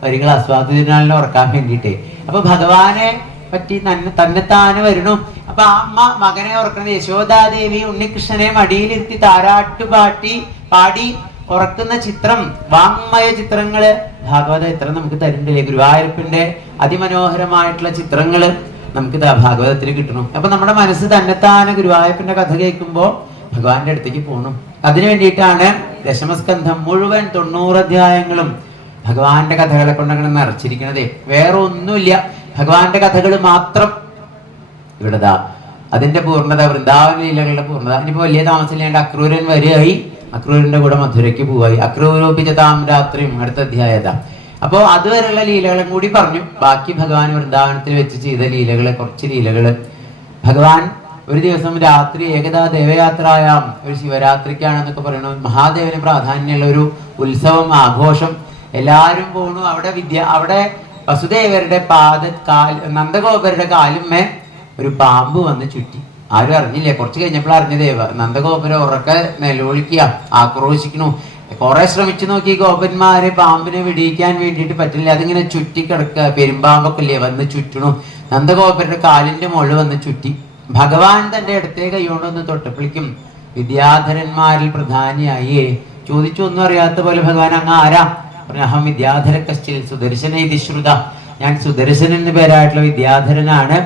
വരികൾ ആസ്വാദിതനാളിനെ ഓർക്കാൻ വേണ്ടിയിട്ട്. അപ്പൊ ഭഗവാനെ പറ്റി തന്നെത്താനെ വരണു. അപ്പൊ അമ്മ മകനെ ഓർക്കുന്നത് യശോദാദേവി ഉണ്ണികൃഷ്ണനെ മടിയിലിരുത്തി പാടി ഉറക്കുന്ന ചിത്രം, വാങ്മയ ചിത്രങ്ങള് ഭാഗവത ചിത്രം നമുക്ക് തരുന്നില്ലേ. ഗുരുവായൂരപ്പന്റെ അതിമനോഹരമായിട്ടുള്ള ചിത്രങ്ങള് നമുക്ക് ഭാഗവതത്തിൽ കിട്ടണം. അപ്പൊ നമ്മുടെ മനസ്സ് തന്നെത്താനെ ഗുരുവായൂരപ്പന്റെ കഥ കേൾക്കുമ്പോ ഭഗവാന്റെ അടുത്തേക്ക് പോകണം. അതിനു വേണ്ടിയിട്ടാണ് ദശമസ്കന്ധം മുഴുവൻ 90 അധ്യായങ്ങളും ഭഗവാന്റെ കഥകളെ കൊണ്ടങ്ങനെ നിറച്ചിരിക്കണതേ. വേറെ ഒന്നുമില്ല, ഭഗവാന്റെ കഥകൾ മാത്രം. ഇവിടെതാ അതിന്റെ പൂർണ്ണത, വൃന്ദാവന ലീലകളുടെ പൂർണ്ണത. ഇനിയിപ്പോ വലിയ താമസമില്ലാണ്ട് അക്രൂരൻ വരികയായി, അക്രൂരന്റെ കൂടെ മധുരയ്ക്ക് പോവായി. അക്രൂരോപിച്ചതാം രാത്രിയും അടുത്ത അധ്യായത. അപ്പോ അതുവരെയുള്ള ലീലകളും കൂടി പറഞ്ഞു. ബാക്കി ഭഗവാൻ വൃന്ദാവനത്തിൽ വെച്ച് ചെയ്ത ലീലകള്, കുറച്ച് ലീലകള്. ഭഗവാൻ ഒരു ദിവസം രാത്രി ഏകദാ ദേവയാത്രയാം, ഒരു ശിവരാത്രിക്കാണെന്നൊക്കെ പറയണു. മഹാദേവന് പ്രാധാന്യമുള്ള ഒരു ഉത്സവം, ആഘോഷം. എല്ലാരും പോണു. അവിടെ വസുദേവരുടെ നന്ദഗോപരുടെ കാലുമേ ഒരു പാമ്പ് വന്ന് ചുറ്റി. ആരും അറിഞ്ഞില്ല. കുറച്ച് കഴിഞ്ഞപ്പോൾ അറിഞ്ഞതേ നന്ദഗോപുരം ഉറക്കെ നിലവിളിക്കുക, ആക്രോശിക്കണു. കുറെ ശ്രമിച്ചു നോക്കി ഗോപന്മാരെ പാമ്പിനെ വിടിയിക്കാൻ വേണ്ടിയിട്ട് പറ്റില്ല. അതിങ്ങനെ ചുറ്റിക്കിടക്കുക. പെരുമ്പാമ്പൊക്കെ ഇല്ലേ വന്ന് ചുറ്റണു. നന്ദഗോപുരുടെ കാലിന്റെ മുകളിൽ വന്ന് ചുറ്റി. ഭഗവാൻ തന്റെ അടുത്തേ കൈകൊണ്ടൊന്ന് തൊട്ടപ്പിളിക്കും. വിദ്യാധരന്മാരിൽ പ്രധാനിയായി ചോദിച്ചു. ഒന്നും അറിയാത്ത പോലെ ഭഗവാൻ അങ്ങ് ആരാ? അഹം വിദ്യാധര കശ്ചിൽ സുദർശന ഇതിശ്രുത. ഞാൻ സുദർശൻ എന്ന് പേരായിട്ടുള്ള വിദ്യാധരനാണ്.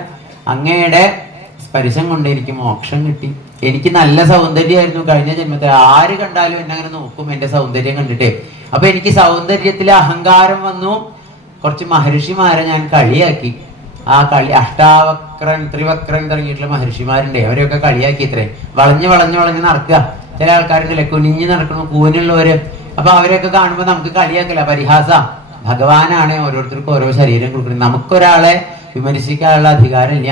അങ്ങയുടെ സ്പർശം കൊണ്ട് എനിക്ക് മോക്ഷം കിട്ടി. എനിക്ക് നല്ല സൗന്ദര്യമായിരുന്നു കഴിഞ്ഞ ജന്മത്തിൽ. ആര് കണ്ടാലും എന്നെ അങ്ങനെ നോക്കും, എന്റെ സൗന്ദര്യം കണ്ടിട്ടേ. അപ്പൊ എനിക്ക് സൗന്ദര്യത്തിലെ അഹങ്കാരം വന്നു. കുറച്ച് മഹർഷിമാരെ ഞാൻ കളിയാക്കി. ആ കളി അഷ്ടാവക്രൻ ത്രിവക്രൻ തുടങ്ങിയിട്ടുള്ള മഹർഷിമാരുണ്ട്, അവരെയൊക്കെ കളിയാക്കി. ഇത്രേ വളഞ്ഞ് വളഞ്ഞ് വളഞ്ഞ് നടക്കുക. ചില ആൾക്കാരുണ്ടല്ലേ കുനിഞ്ഞ് നടക്കണം, കൂനുള്ളവര്. അപ്പൊ അവരെയൊക്കെ കാണുമ്പോൾ നമുക്ക് കളിയാക്കില്ല, പരിഹാസ. ഭഗവാനാണ് ഓരോരുത്തർക്കും ഓരോ ശരീരം കൊടുക്കുന്നത്. നമുക്കൊരാളെ വിമർശിക്കാനുള്ള അധികാരമില്ല.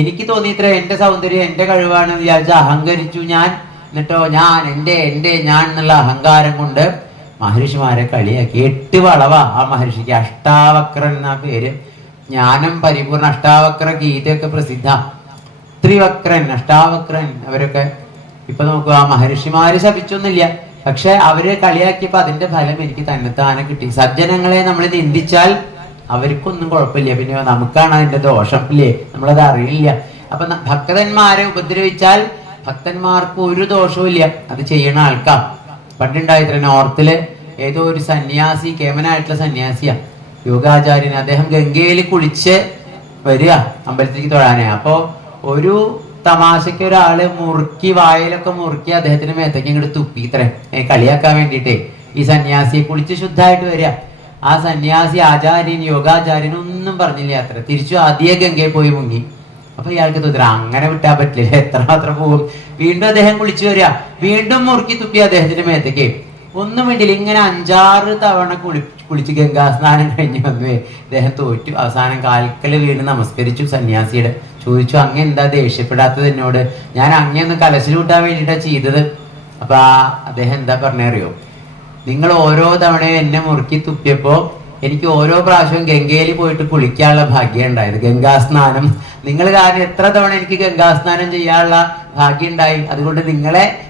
എനിക്ക് തോന്നിയിത്ര എന്റെ സൗന്ദര്യം എന്റെ കഴിവാണ് വിചാരിച്ച അഹങ്കരിച്ചു ഞാൻ. എന്നിട്ടോ ഞാൻ എന്നുള്ള അഹങ്കാരം കൊണ്ട് മഹർഷിമാരെ കളിയാക്കി. 8 വളവാ ആ മഹർഷിക്ക്. അഷ്ടാവക്രൻ എന്നാ പേര്. ജ്ഞാനം പരിപൂർണ. അഷ്ടാവക്ര ഗീതയൊക്കെ പ്രസിദ്ധ. ത്രിവക്രൻ, അഷ്ടാവക്രൻ, അവരൊക്കെ ഇപ്പൊ നോക്കുക. ആ മഹർഷിമാര് ശപിച്ചൊന്നുമില്ല, പക്ഷെ അവര് കളിയാക്കിയപ്പോ അതിന്റെ ഫലം എനിക്ക് തന്നെത്താനെ കിട്ടി. സജ്ജനങ്ങളെ നമ്മൾ നിന്ദിച്ചാൽ അവർക്കൊന്നും കുഴപ്പമില്ല, പിന്നെ നമുക്കാണ് അതിന്റെ ദോഷം, ഇല്ലേ? നമ്മളത് അറിയില്ല. അപ്പൊ ഭക്തന്മാരെ ഉപദ്രവിച്ചാൽ ഭക്തന്മാർക്ക് ഒരു ദോഷവും ഇല്ല, അത് ചെയ്യണ ആൾക്കാർ. പണ്ടുണ്ടായിത്ര നോർത്തില് ഏതോ ഒരു സന്യാസി, കേമനായിട്ടുള്ള സന്യാസിയാ, യോഗാചാര്യൻ. അദ്ദേഹം ഗംഗയിൽ കുളിച്ച് വരിക അമ്പലത്തിലേക്ക് തൊഴാനേ. അപ്പോ ഒരു തമാശയ്ക്ക് ഒരാള് മുറുക്കി, വായിലൊക്കെ മുറുക്കി അദ്ദേഹത്തിന് മേത്തേക്ക് ഇങ്ങോട്ട് തുപ്പിത്രേ, കളിയാക്കാൻ വേണ്ടിയിട്ടേ. ഈ സന്യാസിയെ കുളിച്ച് ശുദ്ധമായിട്ട് വരിക. ആ സന്യാസി ആചാര്യൻ, യോഗാചാര്യൻ ഒന്നും പറഞ്ഞില്ല അത്ര. തിരിച്ചു ആദ്യ ഗംഗയിൽ പോയി മുങ്ങി. അപ്പൊ ഇയാൾക്ക് തോന്നില്ല അങ്ങനെ വിട്ടാൻ പറ്റില്ല, എത്രമാത്രം പോകും. വീണ്ടും അദ്ദേഹം കുളിച്ചു വരിക, വീണ്ടും മുറുക്കി തുപ്പി അദ്ദേഹത്തിന്റെ മേത്തേക്ക്. ഒന്നും വേണ്ടിയില്ല, ഇങ്ങനെ 5-6 തവണ കുളിച്ച് ഗംഗാ സ്നാനം കഴിഞ്ഞ് വന്നുവേ അദ്ദേഹം തോറ്റു. അവസാനം കാൽക്കല് വീണ് നമസ്കരിച്ചു സന്യാസിയുടെ. ചോദിച്ചു, അങ്ങ് എന്താ ദേഷ്യപ്പെടാത്തത് എന്നോട്? ഞാൻ അങ്ങയൊന്ന് കലശൽ കൂട്ടാൻ വേണ്ടിയിട്ടാ ചെയ്തത്. അപ്പൊ അദ്ദേഹം എന്താ പറഞ്ഞറിയോ? നിങ്ങൾ ഓരോ തവണയും എന്നെ മുറുക്കി തുപ്പിയപ്പോ എനിക്ക് ഓരോ പ്രാവശ്യവും ഗംഗയിൽ പോയിട്ട് കുളിക്കാനുള്ള ഭാഗ്യം ഉണ്ടായത്, ഗംഗാസ്നാനം. നിങ്ങൾ കാരണം എത്ര തവണ എനിക്ക് ഗംഗാസ്നാനം ചെയ്യാനുള്ള ഭാഗ്യം ഉണ്ടായി. അതുകൊണ്ട്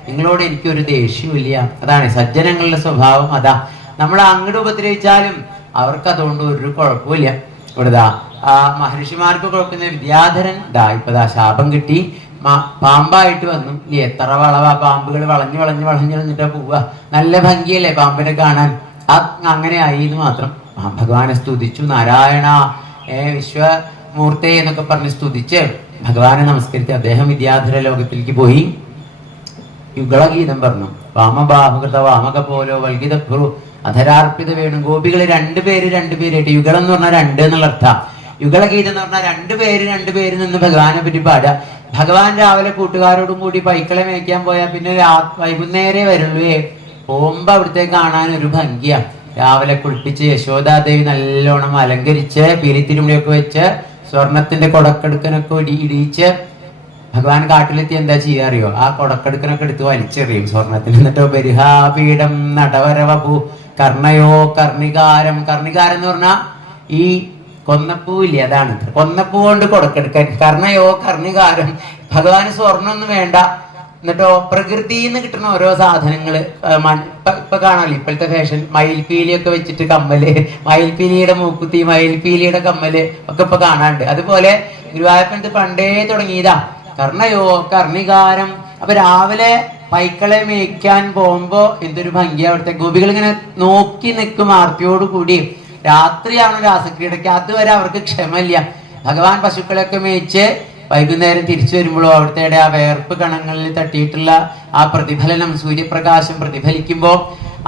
നിങ്ങളോട് എനിക്കൊരു ദേഷ്യമില്ല. അതാണ് സജ്ജനങ്ങളുടെ സ്വഭാവം. അതാ നമ്മൾ അങ്ങോട്ട് ഉപദ്രവിച്ചാലും അവർക്ക് അതുകൊണ്ട് ഒരു കുഴപ്പമില്ല. ഇവിടെതാ ആ മഹർഷിമാർക്ക് കുഴപ്പമില്ല. വിദ്യാധരൻ ഇപ്പതാ ശാപം കിട്ടി, പാമ്പായിട്ട് വന്നു. എത്ര വളവാ, പാമ്പുകൾ വളഞ്ഞു വളഞ്ഞു വളഞ്ഞു വളഞ്ഞിട്ടാ പോവുക. നല്ല ഭംഗിയല്ലേ പാമ്പിനെ കാണാൻ. അങ്ങനെ ആയി എന്ന് മാത്രം. ഭഗവാനെ സ്തുതിച്ചു. നാരായണ വിശ്വമൂർത്തെ എന്നൊക്കെ പറഞ്ഞ് സ്തുതിച്ച് ഭഗവാനെ നമസ്കരിച്ച് അദ്ദേഹം വിദ്യാധര ലോകത്തിലേക്ക് പോയി. യുഗളഗീതം പറഞ്ഞു. വാമബാഹുകൃത വാമക പോലോ വൽഗിത ഭ്രു അധരാർപ്പിത വേണു. ഗോപികള് രണ്ടുപേരായിട്ട്, യുഗളം എന്ന് പറഞ്ഞാൽ 2 എന്നുള്ള അർത്ഥം. യുഗളഗീതം എന്ന് പറഞ്ഞാൽ 2 പേര് നിന്ന് ഭഗവാനെ പറ്റി പാടുക. ഭഗവാൻ രാവിലെ കൂട്ടുകാരോടും കൂടി പൈക്കളെ മേയ്ക്കാൻ പോയാൽ പിന്നെ വൈകുന്നേരേ വരുള്ളൂ. പോകുമ്പോ അവിടുത്തെ കാണാൻ ഒരു ഭംഗിയാ. രാവിലെ കുളിപ്പിച്ച് യശോദാദേവി നല്ലോണം അലങ്കരിച്ച് പീലിത്തിരുമുടിയൊക്കെ വെച്ച് സ്വർണത്തിന്റെ കൊടക്കെടുക്കനൊക്കെ ഇടിയിച്ച് ഭഗവാൻ കാട്ടിലെത്തി എന്താ ചെയ്യാറിയോ? ആ കൊടക്കെടുക്കനൊക്കെ എടുത്ത് വലിച്ചെറിയും സ്വർണത്തിന്. എന്നിട്ടോ ബരിഹാപീഠം നടവരവപൂ കർണയോ കർണികാരം. കർണികാരം എന്ന് പറഞ്ഞാ ഈ കൊന്നപ്പൂവില്ലേ, അതാണ്. കൊന്നപ്പൂ കൊണ്ട് കൊടക്കെടുക്കാൻ. കർണയോ കർണികാരം. ഭഗവാന് സ്വർണ്ണമൊന്നും വേണ്ട. എന്നിട്ടോ പ്രകൃതിയിൽ നിന്ന് കിട്ടുന്ന ഓരോ സാധനങ്ങള് ഇപ്പൊ കാണാമല്ലോ ഇപ്പോഴത്തെ ഫാഷൻ, മയിൽപീലിയൊക്കെ വെച്ചിട്ട് കമ്മല്, മയിൽപീലിയുടെ മൂക്കുത്തി, മയിൽപീലിയുടെ കമ്മല് ഒക്കെ ഇപ്പൊ കാണാറുണ്ട്. അതുപോലെ ഗുരുവായൂരപ്പനത്ത് പണ്ടേ തുടങ്ങിയതാ കർണയോ കർണികാരം. അപ്പൊ രാവിലെ പൈക്കളെ മേയ്ക്കാൻ പോകുമ്പോ എന്തൊരു ഭംഗിയാ. അവിടുത്തെ ഗോപികൾ ഇങ്ങനെ നോക്കി നിൽക്കും ആർത്തിയോട് കൂടി. രാത്രിയാണ് രാസക്രീഡയ്ക്ക്, അതുവരെ അവർക്ക് ക്ഷമയില്ല. ഭഗവാൻ പശുക്കളെയൊക്കെ മേയിച്ച് വൈകുന്നേരം തിരിച്ചു വരുമ്പോഴോ അവിടുത്തെ ആ വേർപ്പ് കണങ്ങളിൽ തട്ടിയിട്ടുള്ള ആ പ്രതിഫലനം, സൂര്യപ്രകാശം പ്രതിഫലിക്കുമ്പോ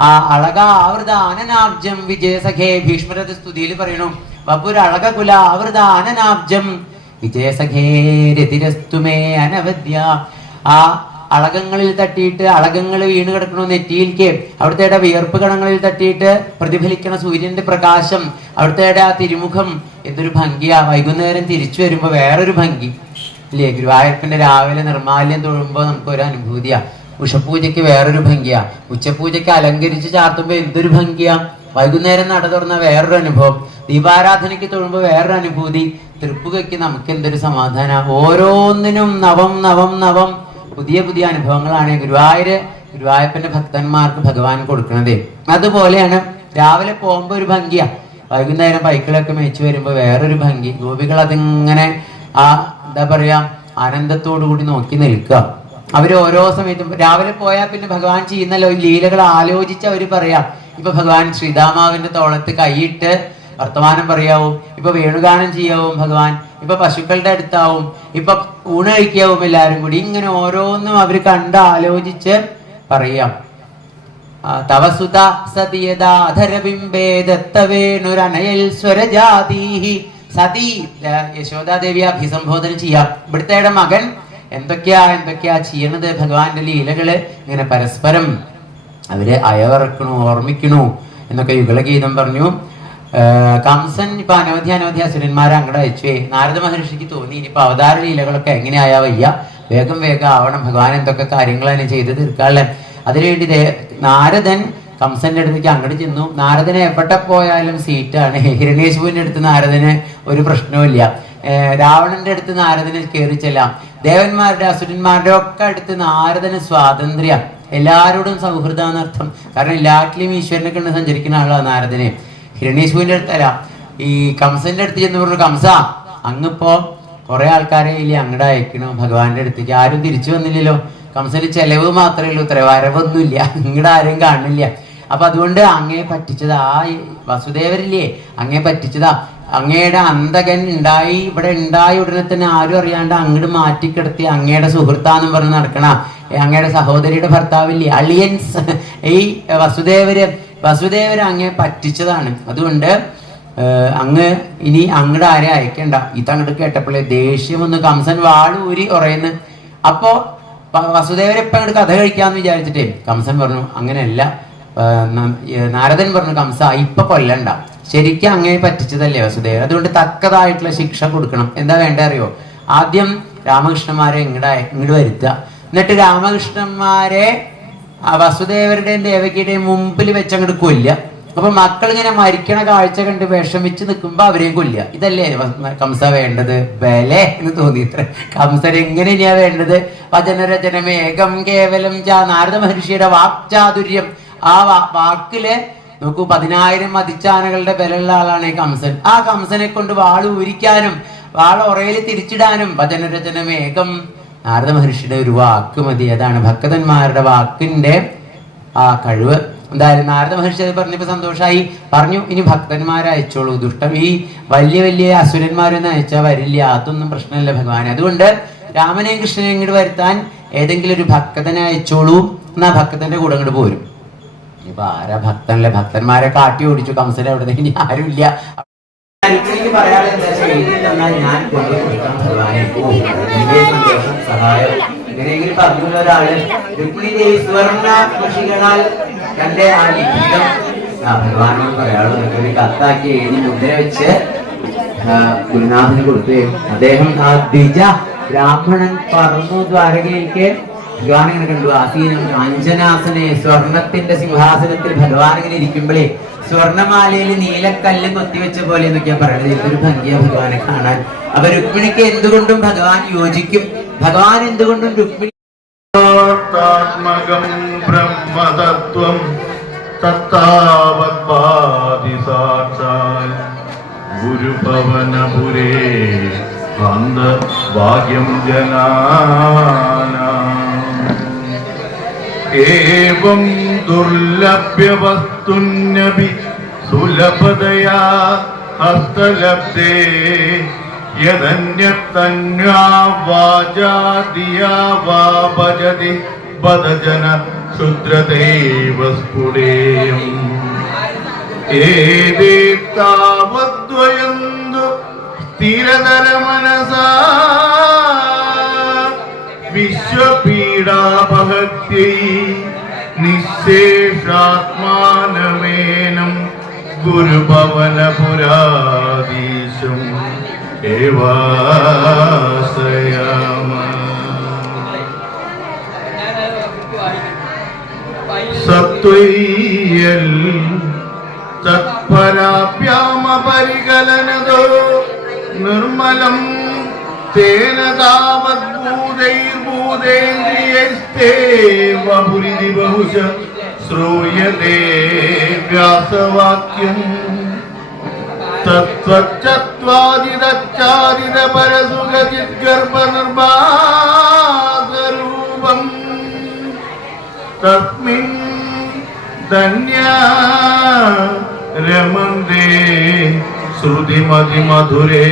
ആ അളകാവൃത ആനനാബ്ജം വിജയസഖേ. ഭീഷ്മരഥ സ്തുതിയിൽ പറയണു, വപുര അളകുല ആവൃത ആനനാബ്ജം വിജയസഖേ രതിരസ്തുമേ അനവദ്യ. ആ അളകങ്ങളിൽ തട്ടിയിട്ട് അളകങ്ങൾ വീണ് കിടക്കണു നെറ്റിയിലേക്ക്. അവിടുത്തെ വിയർപ്പ് കണങ്ങളിൽ തട്ടിയിട്ട് പ്രതിഫലിക്കണ സൂര്യന്റെ പ്രകാശം, അവിടുത്തെ ആ തിരുമുഖം എന്തൊരു ഭംഗിയാ. വൈകുന്നേരം തിരിച്ചു വരുമ്പോ വേറൊരു ഭംഗി ഇല്ലേ? ഗുരുവായൂരപ്പന്റെ രാവിലെ നിർമാല്യം തൊഴുമ്പോ നമുക്കൊരു അനുഭൂതിയാ. ഉഷപൂജയ്ക്ക് വേറൊരു ഭംഗിയാ. ഉച്ചപൂജയ്ക്ക് അലങ്കരിച്ച് ചാർത്തുമ്പോ എന്തൊരു ഭംഗിയാ. വൈകുന്നേരം നട തുറന്ന വേറൊരു അനുഭവം. ദീപാരാധനയ്ക്ക് തൊഴുമ്പോ വേറൊരു അനുഭൂതി. തൃപ്പുകയ്ക്ക് നമുക്ക് എന്തൊരു സമാധാനം. ഓരോന്നിനും നവം നവം നവം പുതിയ പുതിയ അനുഭവങ്ങളാണ് ഗുരുവായൂരപ്പന്റെ ഭക്തന്മാർക്ക് ഭഗവാൻ കൊടുക്കുന്നത്. അതുപോലെയാണ് രാവിലെ പോകുമ്പോ ഒരു ഭംഗിയാ, വൈകുന്നേരം പൈക്കളൊക്കെ മേച്ചു വരുമ്പോ വേറൊരു ഭംഗി. ഗോപികൾ അതിങ്ങനെ എന്താ പറയാ ആനന്ദത്തോടു കൂടി നോക്കി നിൽക്കുക. അവര് ഓരോ സമയത്തും രാവിലെ പോയാൽ പിന്നെ ഭഗവാൻ ചെയ്യുന്ന ലീലകൾ ആലോചിച്ച് അവര് പറയാം. ഇപ്പൊ ഭഗവാൻ ശ്രീതാമാവിന്റെ തോളത്ത് കൈയിട്ട് വർത്തമാനം പറയാവും, ഇപ്പൊ വേണുഗാനം ചെയ്യാവും ഭഗവാൻ, ഇപ്പൊ പശുക്കളുടെ അടുത്താവും, ഇപ്പൊ ഊണ് കഴിക്കാവും എല്ലാരും കൂടി. ഇങ്ങനെ ഓരോന്നും അവര് കണ്ട് ആലോചിച്ച് പറയാം. തവസുത സതിയദാധരബിംബേ ദത്തവേണുരനയൽ സ്വരജാതീഹി. സതി യശോദാദേവിയെ അഭിസംബോധന ചെയ്യാം. ഇവിടുത്തെ മകൻ എന്തൊക്കെയാ ചെയ്യണത്, ഭഗവാന്റെ ലീലകള് ഇങ്ങനെ പരസ്പരം അവര് അയവറക്കണു, ഓർമ്മിക്കണു എന്നൊക്കെ യുഗളഗീതം പറഞ്ഞു. കംസൻ ഇപ്പൊ അനവധി അസുരന്മാരെ അങ്ങോട്ട് അയച്ചു. നാരദ മഹർഷിക്ക് തോന്നി ഇനിയിപ്പൊ അവതാര ലീലകളൊക്കെ എങ്ങനെയായാ വയ്യ, വേഗം ആവണം, ഭഗവാൻ എന്തൊക്കെ കാര്യങ്ങൾ തന്നെ ചെയ്ത് തീർക്കാനുള്ള. അതിനുവേണ്ടി നാരദൻ കംസന്റെ അടുത്തേക്ക് അങ്ങോട്ട് ചെന്നു. നാരദന് എവിടെ പോയാലും സീറ്റാണ്. ഹിരണ്യേശ്വരന്റെ അടുത്ത് നാരദന് ഒരു പ്രശ്നവുമില്ല. രാവണന്റെ അടുത്ത് നാരദന് കയറി ചെല്ലാം. ദേവന്മാരുടെ അസുരന്മാരുടെ ഒക്കെ അടുത്ത് നാരദന് സ്വാതന്ത്ര്യം, എല്ലാവരോടും സൗഹൃദാന്നർത്ഥം. കാരണം എല്ലാറ്റിലും ഈശ്വരനെ കണ്ട് സഞ്ചരിക്കുന്ന ആളാണ് നാരദന്. ഹിരണ്യേശ്വരന്റെ അടുത്തല്ല, ഈ കംസന്റെ അടുത്ത് ചെന്ന് പറഞ്ഞു, കംസ അങ്ങിപ്പോ കുറെ ആൾക്കാരെ ഇല്ലേ അങ്ങോട്ട് അയക്കണു ഭഗവാന്റെ അടുത്തേക്ക്, ആരും തിരിച്ചു വന്നില്ലല്ലോ. കംസന് ചെലവ് മാത്രമേ ഉള്ളൂ, ഇത്ര വരവൊന്നുമില്ല, ഇങ്ങോട്ട് ആരും കാണില്ല. അപ്പൊ അതുകൊണ്ട് അങ്ങേ പറ്റിച്ചതാ, വസുദേവരില്ലേ അങ്ങേ പറ്റിച്ചതാ. അങ്ങയുടെ അന്തകൻ ഇവിടെ ഉണ്ടായി ഉടനെ തന്നെ ആരും അറിയാണ്ട് അങ്ങോട്ട് മാറ്റിക്കിടത്തി അങ്ങയുടെ സുഹൃത്താന്നും പറഞ്ഞ് നടക്കണ അങ്ങയുടെ സഹോദരിയുടെ ഭർത്താവില്ലേ അളിയൻസ്, ഈ വസുദേവര് അങ്ങേ പറ്റിച്ചതാണ്. അതുകൊണ്ട് അങ്ങ് ഇനി അങ്ങോട്ട് ആരെ അയക്കണ്ട. ഇതങ്ങോട്ട് കേട്ടപ്പോഴേ ദേഷ്യമൊന്ന് കംസൻ വാളൂരി ഉറയുന്നു. അപ്പോ വസുദേവരെ ഇപ്പൊ അങ്ങോട്ട് കഥ കഴിക്കാന്ന് വിചാരിച്ചിട്ടേ കംസൻ പറഞ്ഞു അങ്ങനെയല്ല. നാരദൻ പറഞ്ഞു, കംസ ഇപ്പൊ കൊല്ലണ്ട, ശരിക്കും അങ്ങേ പറ്റിച്ചതല്ലേ വസുദേവർ, അതുകൊണ്ട് തക്കതായിട്ടുള്ള ശിക്ഷ കൊടുക്കണം. എന്താ വേണ്ട അറിയോ? ആദ്യം രാമകൃഷ്ണന്മാരെ ഇങ്ങോട്ട് വരുത്തുക. എന്നിട്ട് രാമകൃഷ്ണന്മാരെ വസുദേവരുടെയും ദേവകിയുടെയും മുമ്പിൽ വെച്ച് അങ്ങോട്ട് കൊല്ലുക. അപ്പൊ മക്കൾ ഇങ്ങനെ മരിക്കണ കാഴ്ച കണ്ട് വിഷമിച്ച് നിൽക്കുമ്പോ അവരെയും കൊല്ലുക. ഇതല്ലേ കംസ വേണ്ടത്? ബലേ എന്ന് തോന്നിയിത്ര. കംസൻ എങ്ങനെയാ വേണ്ടത്? വചനരചനമേകം കേവലം നാരദ മഹർഷിയുടെ വാക്ചാതുര്യം. ആ വാക്കില് നോക്കൂ, 10,000 മതിച്ചാനകളുടെ ബലമുള്ള ആളാണ് ഈ കംസൻ. ആ കംസനെ കൊണ്ട് വാള് ഊരിക്കാനും വാള് ഉറയിൽ തിരിച്ചിടാനും വചനരചനമേകം നാരദ മഹർഷിയുടെ ഒരു വാക്ക് മതി. അതാണ് ഭക്തന്മാരുടെ വാക്കിന്റെ ആ കഴിവ്. എന്തായാലും നാരദ മഹർഷി അത് പറഞ്ഞപ്പോ സന്തോഷമായി. പറഞ്ഞു, ഇനി ഭക്തന്മാരെ അയച്ചോളൂ, ദുഷ്ടം ഈ വലിയ അസുരന്മാരൊന്നും അയച്ചാൽ വരില്ല, അതൊന്നും പ്രശ്നമില്ല ഭഗവാൻ. അതുകൊണ്ട് രാമനെയും കൃഷ്ണനെയും ഇങ്ങോട്ട് വരുത്താൻ ഏതെങ്കിലും ഒരു ഭക്തനെ അയച്ചോളൂ, എന്നാ ഭക്തന്റെ കൂടെ അങ്ങോട്ട് പോരും. ഇപ്പൊ ആരാ ഭക്തനല്ലേ? ഭക്തന്മാരെ കാട്ടി ഓടിച്ചു കംസനെ. അവിടെ ഇനി ആരുമില്ല. ഞാൻ സഹായം എങ്ങനെയെങ്കിലും പറഞ്ഞുള്ള ഒരാള് രുക്മിണി സ്വർണ്ണ കൃഷികളാൽ തന്റെ ആ ലിഖിതം ഭഗവാനോട് പറയാളൂ ഒരു കത്താക്കി എഴുതി മുദ്ര വെച്ച് ഗുരുനാഥന് കൊടുത്തു. അദ്ദേഹം ആ ദ്വിജ ബ്രാഹ്മണൻ പറന്നു ദ്വാരകയിലേക്ക്. ഭഗവാൻ ഇങ്ങനെ കണ്ടു, ആസീനം കാഞ്ചനാസനെ, സ്വർണത്തിന്റെ സിംഹാസനത്തിൽ ഭഗവാൻ ഇങ്ങനെ ഇരിക്കുമ്പോഴേ സ്വർണമാലയിൽ നീലക്കല്ല് കൊത്തിവെച്ച പോലെ എന്നൊക്കെയാ പറയുന്നത്. ഇതൊരു ഭംഗിയാ ഭഗവാനെ കാണാൻ. അപ്പൊ രുക്മിണിക്ക് എന്തുകൊണ്ടും ഭഗവാൻ യോജിക്കും, ഭഗവാൻ എന്തുകൊണ്ടും രുക്മിണി ബ്രഹ്മതത്വം തത്താവത്പാതി സാക്ഷാൽ ഗുരുഭവനപുരേ ഭാഗ്യം ജനാനാം ഏവം ദുർലഭ്യവസ്തുന്യപി സുലഭതയാ ഹസ്തലബ്ധേ യദന്യത്തന്യാ വാചാദിയാ വാ ഭജതി ബദജന ക്ഷുദ്രതൈവ സ്ഫുടേയം ഏതേത്താവദ്വയന്തു സ്ഥിരതര മനസാ വിശ്വപീഡാപഹത്യൈ നിശേഷാത്മാനമേനം ഗുരുഭവനപുരാധീശം ഏവാസയാമ സത്വയ്യൽ തത്പരാഭ്യാമപരികലനദോ നിർമ്മലം തേന താവദ്ഭൂതൈർഭൂതേന്ദ്രിയൈസ്തേവ പുരിതി ബഹുശ ശ്രൂയതേ വ്യാസവാക്യം തത്വചത്വാദിതച്ചാരിത പരസുഖജിദ്ഗർഭനിർഭാസരൂപം തസ്മിൻ ധന്യാ രമന്തേ ശ്രുതിമതിമധുരേ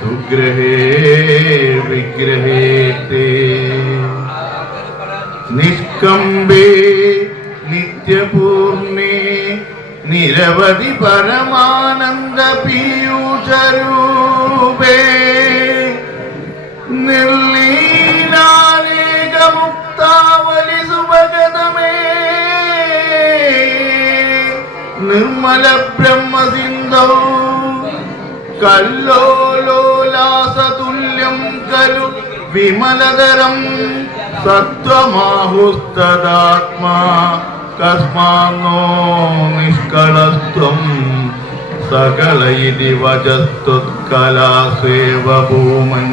സുഗ്രഹേ വിഗ്രഹേ നിഷ്കമ്പേ നിത്യപൂർണേ നിരവധി പരമാനന്ദ പീയൂഷരൂപേ നിർലീനാനേകമുക്താവലി സുഭഗതമേ നിർമ്മല ബ്രഹ്മസിന്ധൗ കല്ലോലോലാസതുല്യം ഖലു വിമലതരം സത്വമാഹുസ്തദാത്മാ കസ്മാന്നോ നിഷ്കളസ്ത്വം സകല ഇതി വചസ്തുത്കലാസേവ ഭൂമൻ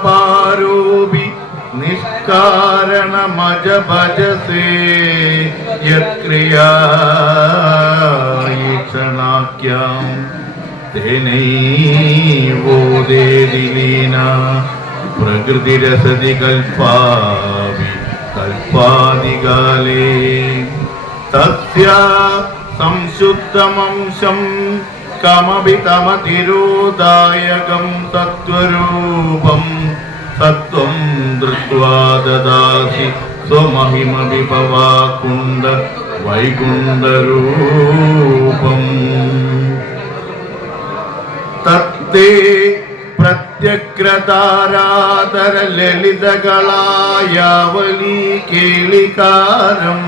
നിർവ്യാപാരോപി നിഷ്കാരണമജ ഭജസേ യക്രിയാക്ഷണാഖ്യാം തേനൈവോദേതി ലീന പ്രകൃതിരസതി കൽപ്പാവി കൽപ്പാദികാലേ തസ്യ സംശുദ്ധമംശം കമപി തമതിരോദായകം തത്വരൂപം തത്വം ദൃഷ്ട്വാ ദദാസി സ്വമഹിമ വിഭവാകുണ്ഡ വൈകുണ്ഠരൂപം തത്തേ പ്രത്യഗ്രതാരാധര ലളിതകളായാവലീ കേളികാരം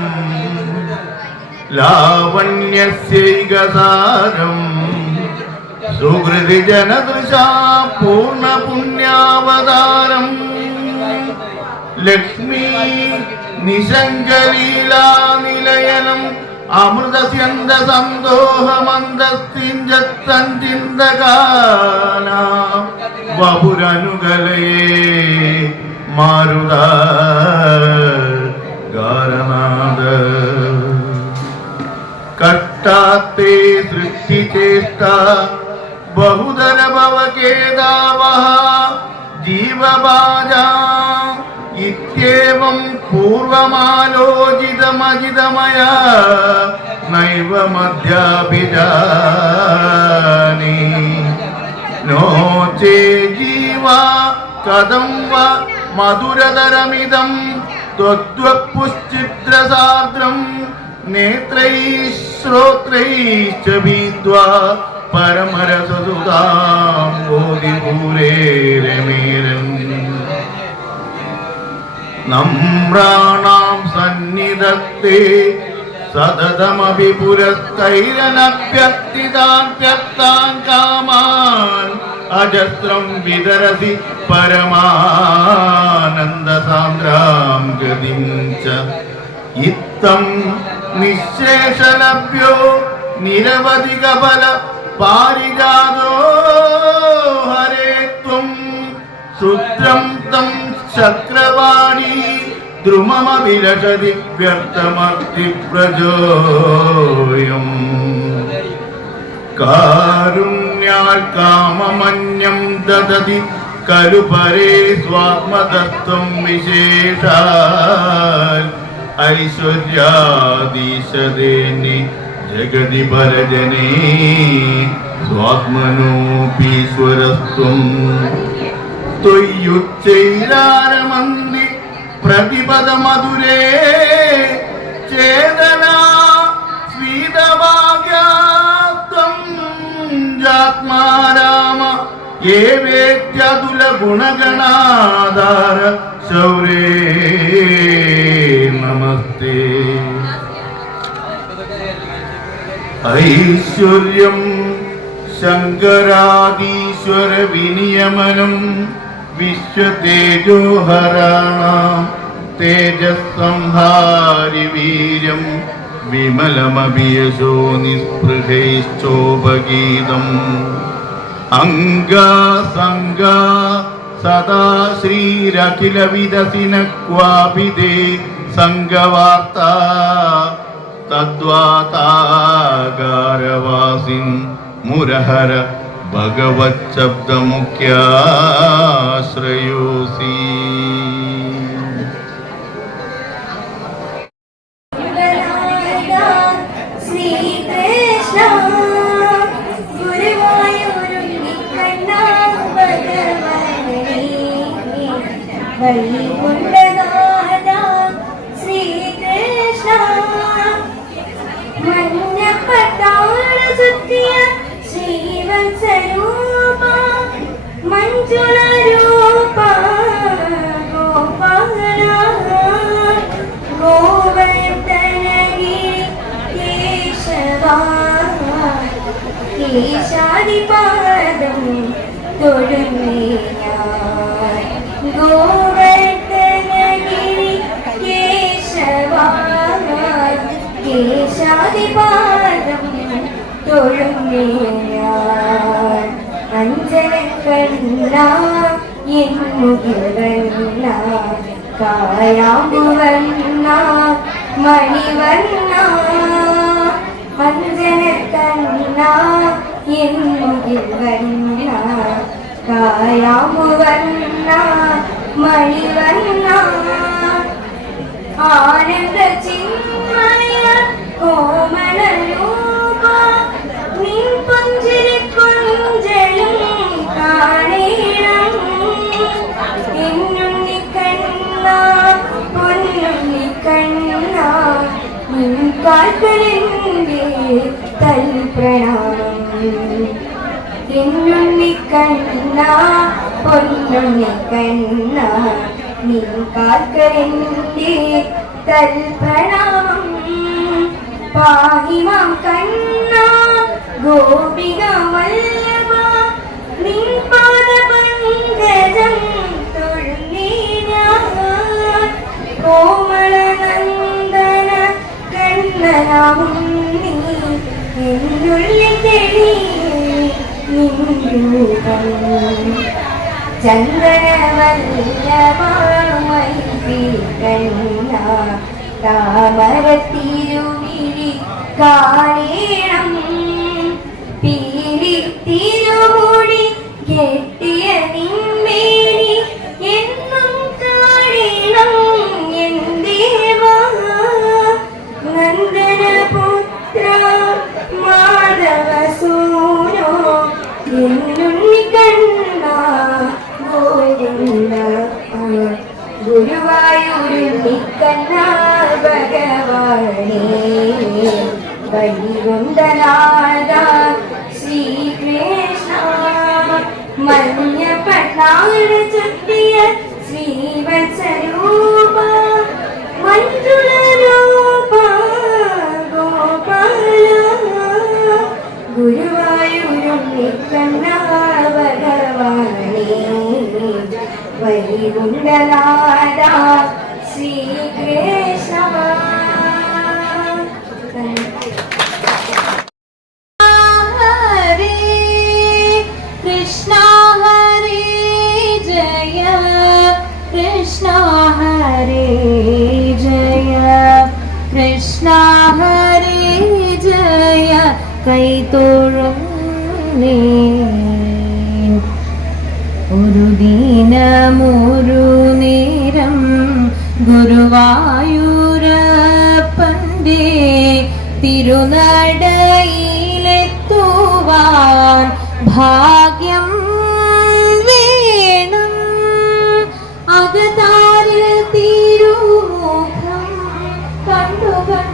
ലാവണ്യസ്യൈകസാരം സുഹൃതി ജനദൃശാ പൂർണ്ണ പുണ്യാവതാരം ലക്ഷ്മീ നിശങ്കലീലാ നിലയനം അമൃതസ്യന്ത സന്തോഹമന്ദസ്തിഞ്ചത്തഞ്ചിന്തകാന വപുരനുകലയേ മാരുത ഗാരനാഥ കഷ്ടാത്തേ സൃഷ്ടിചേഷ്ട ബഹുധര ഭവകേദാവഹ ജീവഭാജാ ഇത്യേവം പൂർവമാലോചിതമജിതമയാ നൈവ മധ്യാഭിജാനി നോ ചേ ജീവാ കഥം വ മധുരതരമിദം ത്വദ്വപുശ്ചിത്രസാർദ്രം നേത്രൈഃ ശ്രോത്രൈശ്ച ഭീത്വാ പരമരസസുതാം ബോധിപൂരേരമേരൻ നമ്രാണാം സന്നിധത്തെ സതതമപി പുരസ്തൈരനഭ്യർത്ഥിതാൻ കാമാൻ അജസ്രം വിതരസി പരമാനന്ദസാന്ദ്രാം ഗതിം ച ഇത്തം നിശേഷലഭ്യോ നിരവധിക ഫല പാരിജാതോ ഹരേ ത്വം ശുദ്രം തം ചക്രവാണി ദ്രുമമഭിലഷതി വ്യർത്ഥമർത്തി പ്രജോയം കാരുണ്യാൽ കാമമന്യം ദദതി കലു പരേ സ്വാത്മതത്വം വിശേഷാൽ ഐശ്വര്യാദീശദേനി ജഗതി പരജനേ സ്വാത്മനോപീശ്വരസ്ത്വം ത്വയ്യുച്ചൈരാരമന്ദി പ്രതിപദ മധുരേ ചേതനാ സ്വീതഭാഗ്യാത്വം ജാത്മാരാമ യേ വേദ്യതുല ഗുണഗണാധാര ശൗരേ നമസ്തേ ഐശ്വര്യം ശങ്കരാദീശ്വര വിനിയമനം വിശ്വതേജോഹരാണാം തേജസ്സംഹാരി വീര്യം വിമലമഭിയശോ നിസ്പൃഹൈശ്ചോപഗീതം അംഗാസംഗാ സദാ ശ്രീരഖില വിദസിന ക്വാപിതേ സംഗവാർത്താ തദ്വാതാകാരവാസിൻ മുരഹര ഭഗവത് ശബ്ദമുഖ്യാശ്രയോസി ശ്രീകൃഷ്ണ ഗുരുവായൂരുണ്ണിക്കണ്ണ ഭഗവനേ വൈകുണ്ഠനാഥ ശ്രീകൃഷ്ണ മഞ്ഞപ്പട്ടാള ചുറ്റിയ ശ്രീവത്സരൂപ മഞ്ജുള രൂപ ഗോപാല ഗോവർദ്ധനഗിരി കേശവ കേശാദിപാദം തൊഴുന്നേ ഞാൻ ഗോവർദ്ധനഗിരി കേശവ കേശാദിപാദം തൊഴുന്നേ ഞാൻ അഞ്ജനക്കണ്ണ എൻ മുഖവർണ്ണ കായാമ്പുവർണ്ണ മണിവർണ്ണ അഞ്ജനക്കണ്ണ എൻ മുഖവർണ്ണ കായാമ്പുവർണ്ണ മണിവർണ്ണ ആനന്ദ ചിന്മയ കോമളരൂപ നിൻ പുഞ്ചിരിക്കൊഞ്ചലും കാണേണം എന്നുണ്ണിക്കണ്ണ പൊന്നുണ്ണിക്കണ്ണ നിൻ കാൽക്കളിൻ്റെ തൽപ്രണാമം എന്നുണ്ണിക്കണ്ണ പൊന്നുണ്ണിക്കണ്ണ നിൻ കാൽക്കളിൻ്റെ തൽപ്രണാമം പാഹിമാം കണ്ണ ഗോപിക വല്ലഭ നിൻ പാദപങ്കജം തൊഴുന്നേ ഞാൻ കോമളനന്ദന കണ്ണനാമുണ്ണി എന്നുള്ളിൽ തെളി നിൻ രൂപം ചന്ദ്രവല്ലഭമൈ കണ്ണ താമരത്തിരുമിഴി കാണേണം പീലി തിരുമുടി കെട്ടിയ നിന്മേനി എന്നും കാണേണം എൻ ദേവാ നന്ദനപുത്ര മാധവസൂനോ എന്നുണ്ണിക്കണ്ണ ഗോവിന്ദ ഗുരുവായൂരുണ്ണിക്കണ്ണ ഭഗവാനേ വൈകുണ്ഠനാഥ ശ്രീകൃഷ്ണ മഞ്ഞപ്പട്ടാള ചുറ്റിയ ശ്രീവത്സരൂപ മഞ്ജുള രൂപ ഗോപാല ഗുരുവായൂരുണ്ണിക്കണ്ണ ഭഗവാനേ വൈകുണ്ഠനാഥ ശ്രീകൃഷ്ണ ഹരേ കൃഷ്ണ ഹരേ ജയ കൃഷ്ണ ഹരേ ജയ കൃഷ്ണ ഹരേ ജയ കൈതൊഴുന്നേ ഒരു ദിനമൊരു നേരം ഗുരുവായൂരപ്പൻ്റെ തിരുനടയിലെത്തുവാൻ ഭാഗ്യം വേണം അകതാരിൽ തിരുമുഖം കണ്ടുകണ്ടീരാമം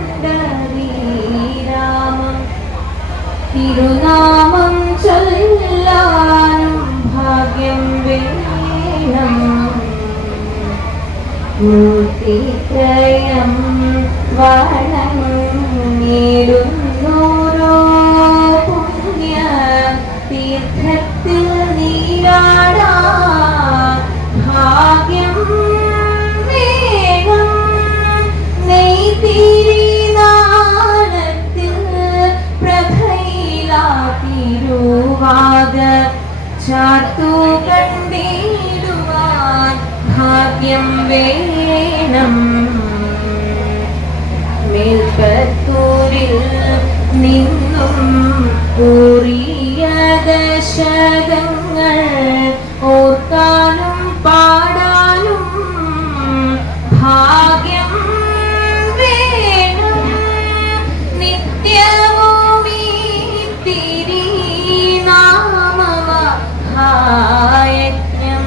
തിരുനാമം ചൊല്ലാനും ഭാഗ്യം വേണം മൂർത്തിത്രയം വണങ്ങിരുന്നോരോ പുണ്യ തീർത്ഥത്തിൽ നീരാടാൻ ഭാഗ്യം വേണം നെയ്തിരിനാളത്തിൽ പ്രഭയിലാ തിരുവാക ചാർത്തു കണ്ടിടുവാൻ ഭാഗ്യം വേണം മേൽപ്പത്തൂരിൽ നിന്നും ഊറിയ ദശകങ്ങൾ ഓർക്കാനും പാടാനും ഭാഗ്യം വേണം നിത്യവും ഈ തിരുനാമമഹായജ്ഞം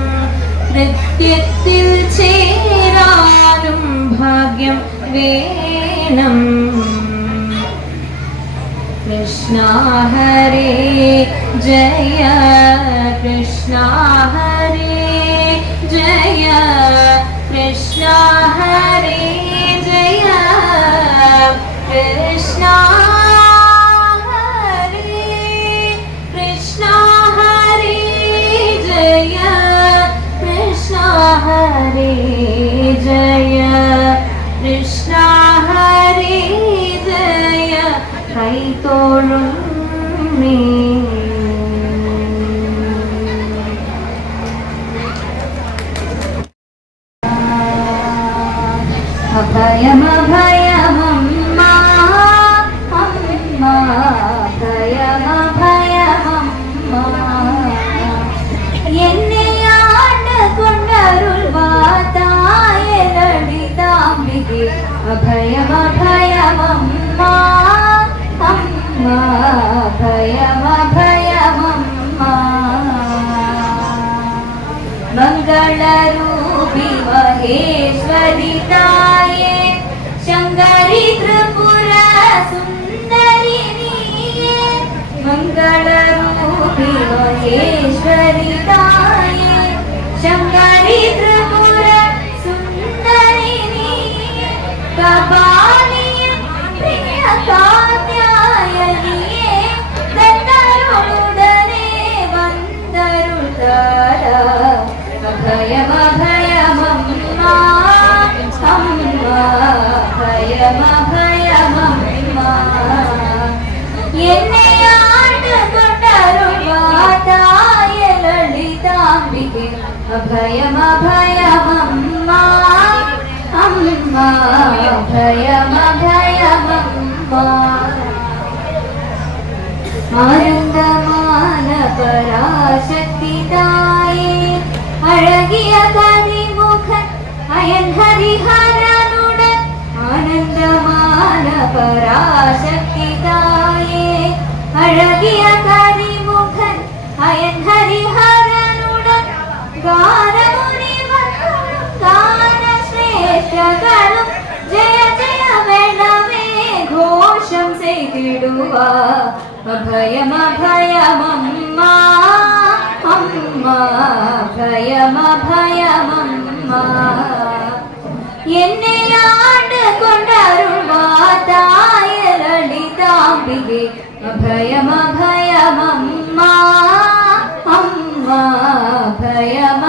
നൃത്യത്തിൽ ചേരാനും ഭാഗ്യം വേണം. കൃഷ്ണ ഹരേ ജയ കൃഷ്ണ ഹരേ ജയ കൃഷ്ണ ഹരേ ജയ കൃഷ്ണ ഹരേ കൃഷ്ണ ഹരേ ജയ കൃഷ്ണ ഹരേ ജയ കൃഷ്ണ ഹരേ ജയ കൈത്തോഴും നീ. അഭയമഭയമമ്മ അമ്മ അഭയമഭയമമ്മ എന്നെയാണ്ട് കൊണ്ടരുൾവാതായ ലളിതാംബികെ അഭയമഭയമമ്മ അമ്മ അഭയമഭയമമ്മ മംഗളരൂപി മഹേശ്വരിതായേ ശങ്കരി ത്രിപുര സുന്ദരി നീയേ മംഗളരൂപി മഹേശ്വരിതായേ ശങ്കരി ത്രിപുര സുന്ദരി നീയേ കപാലിയ പ്രിയ കാത്യായനിയേ ദത്തരുടനെ വന്ദരുതാര അഭയമഭയമമ്മ അമ്മ അഭയമഭയമമ്മ എന്നെയാണ്ട് കൊണ്ടരുൾവാതായ ലളിതാംബികെ അഭയമഭയമമ്മ അമ്മ അഭയമഭയമമ്മ ആനന്ദമാന പരാശക്തിതായേ അഴകിയ കനിമുഖൻ അയൻ ഹരിഹരനുടൻ ആനന്ദമാന പരാശക്തിതായേ അഴകിയ കനിമുഖൻ അയൻ ഹരിഹരനുടൻ ഗാനമുനിവരും ഗാനശ്രേഷ്ഠകളും ജയ ജയ വേണമേ ഘോഷം ചെയ്തിടുക അഭയമഭയമമ്മ അമ്മ അഭയമഭയമമ്മ എന്നെയാണ്ട് കൊണ്ടരുൾവാതായ ലളിതാംബികെ അഭയമഭയമമ്മ അമ്മ അഭയമ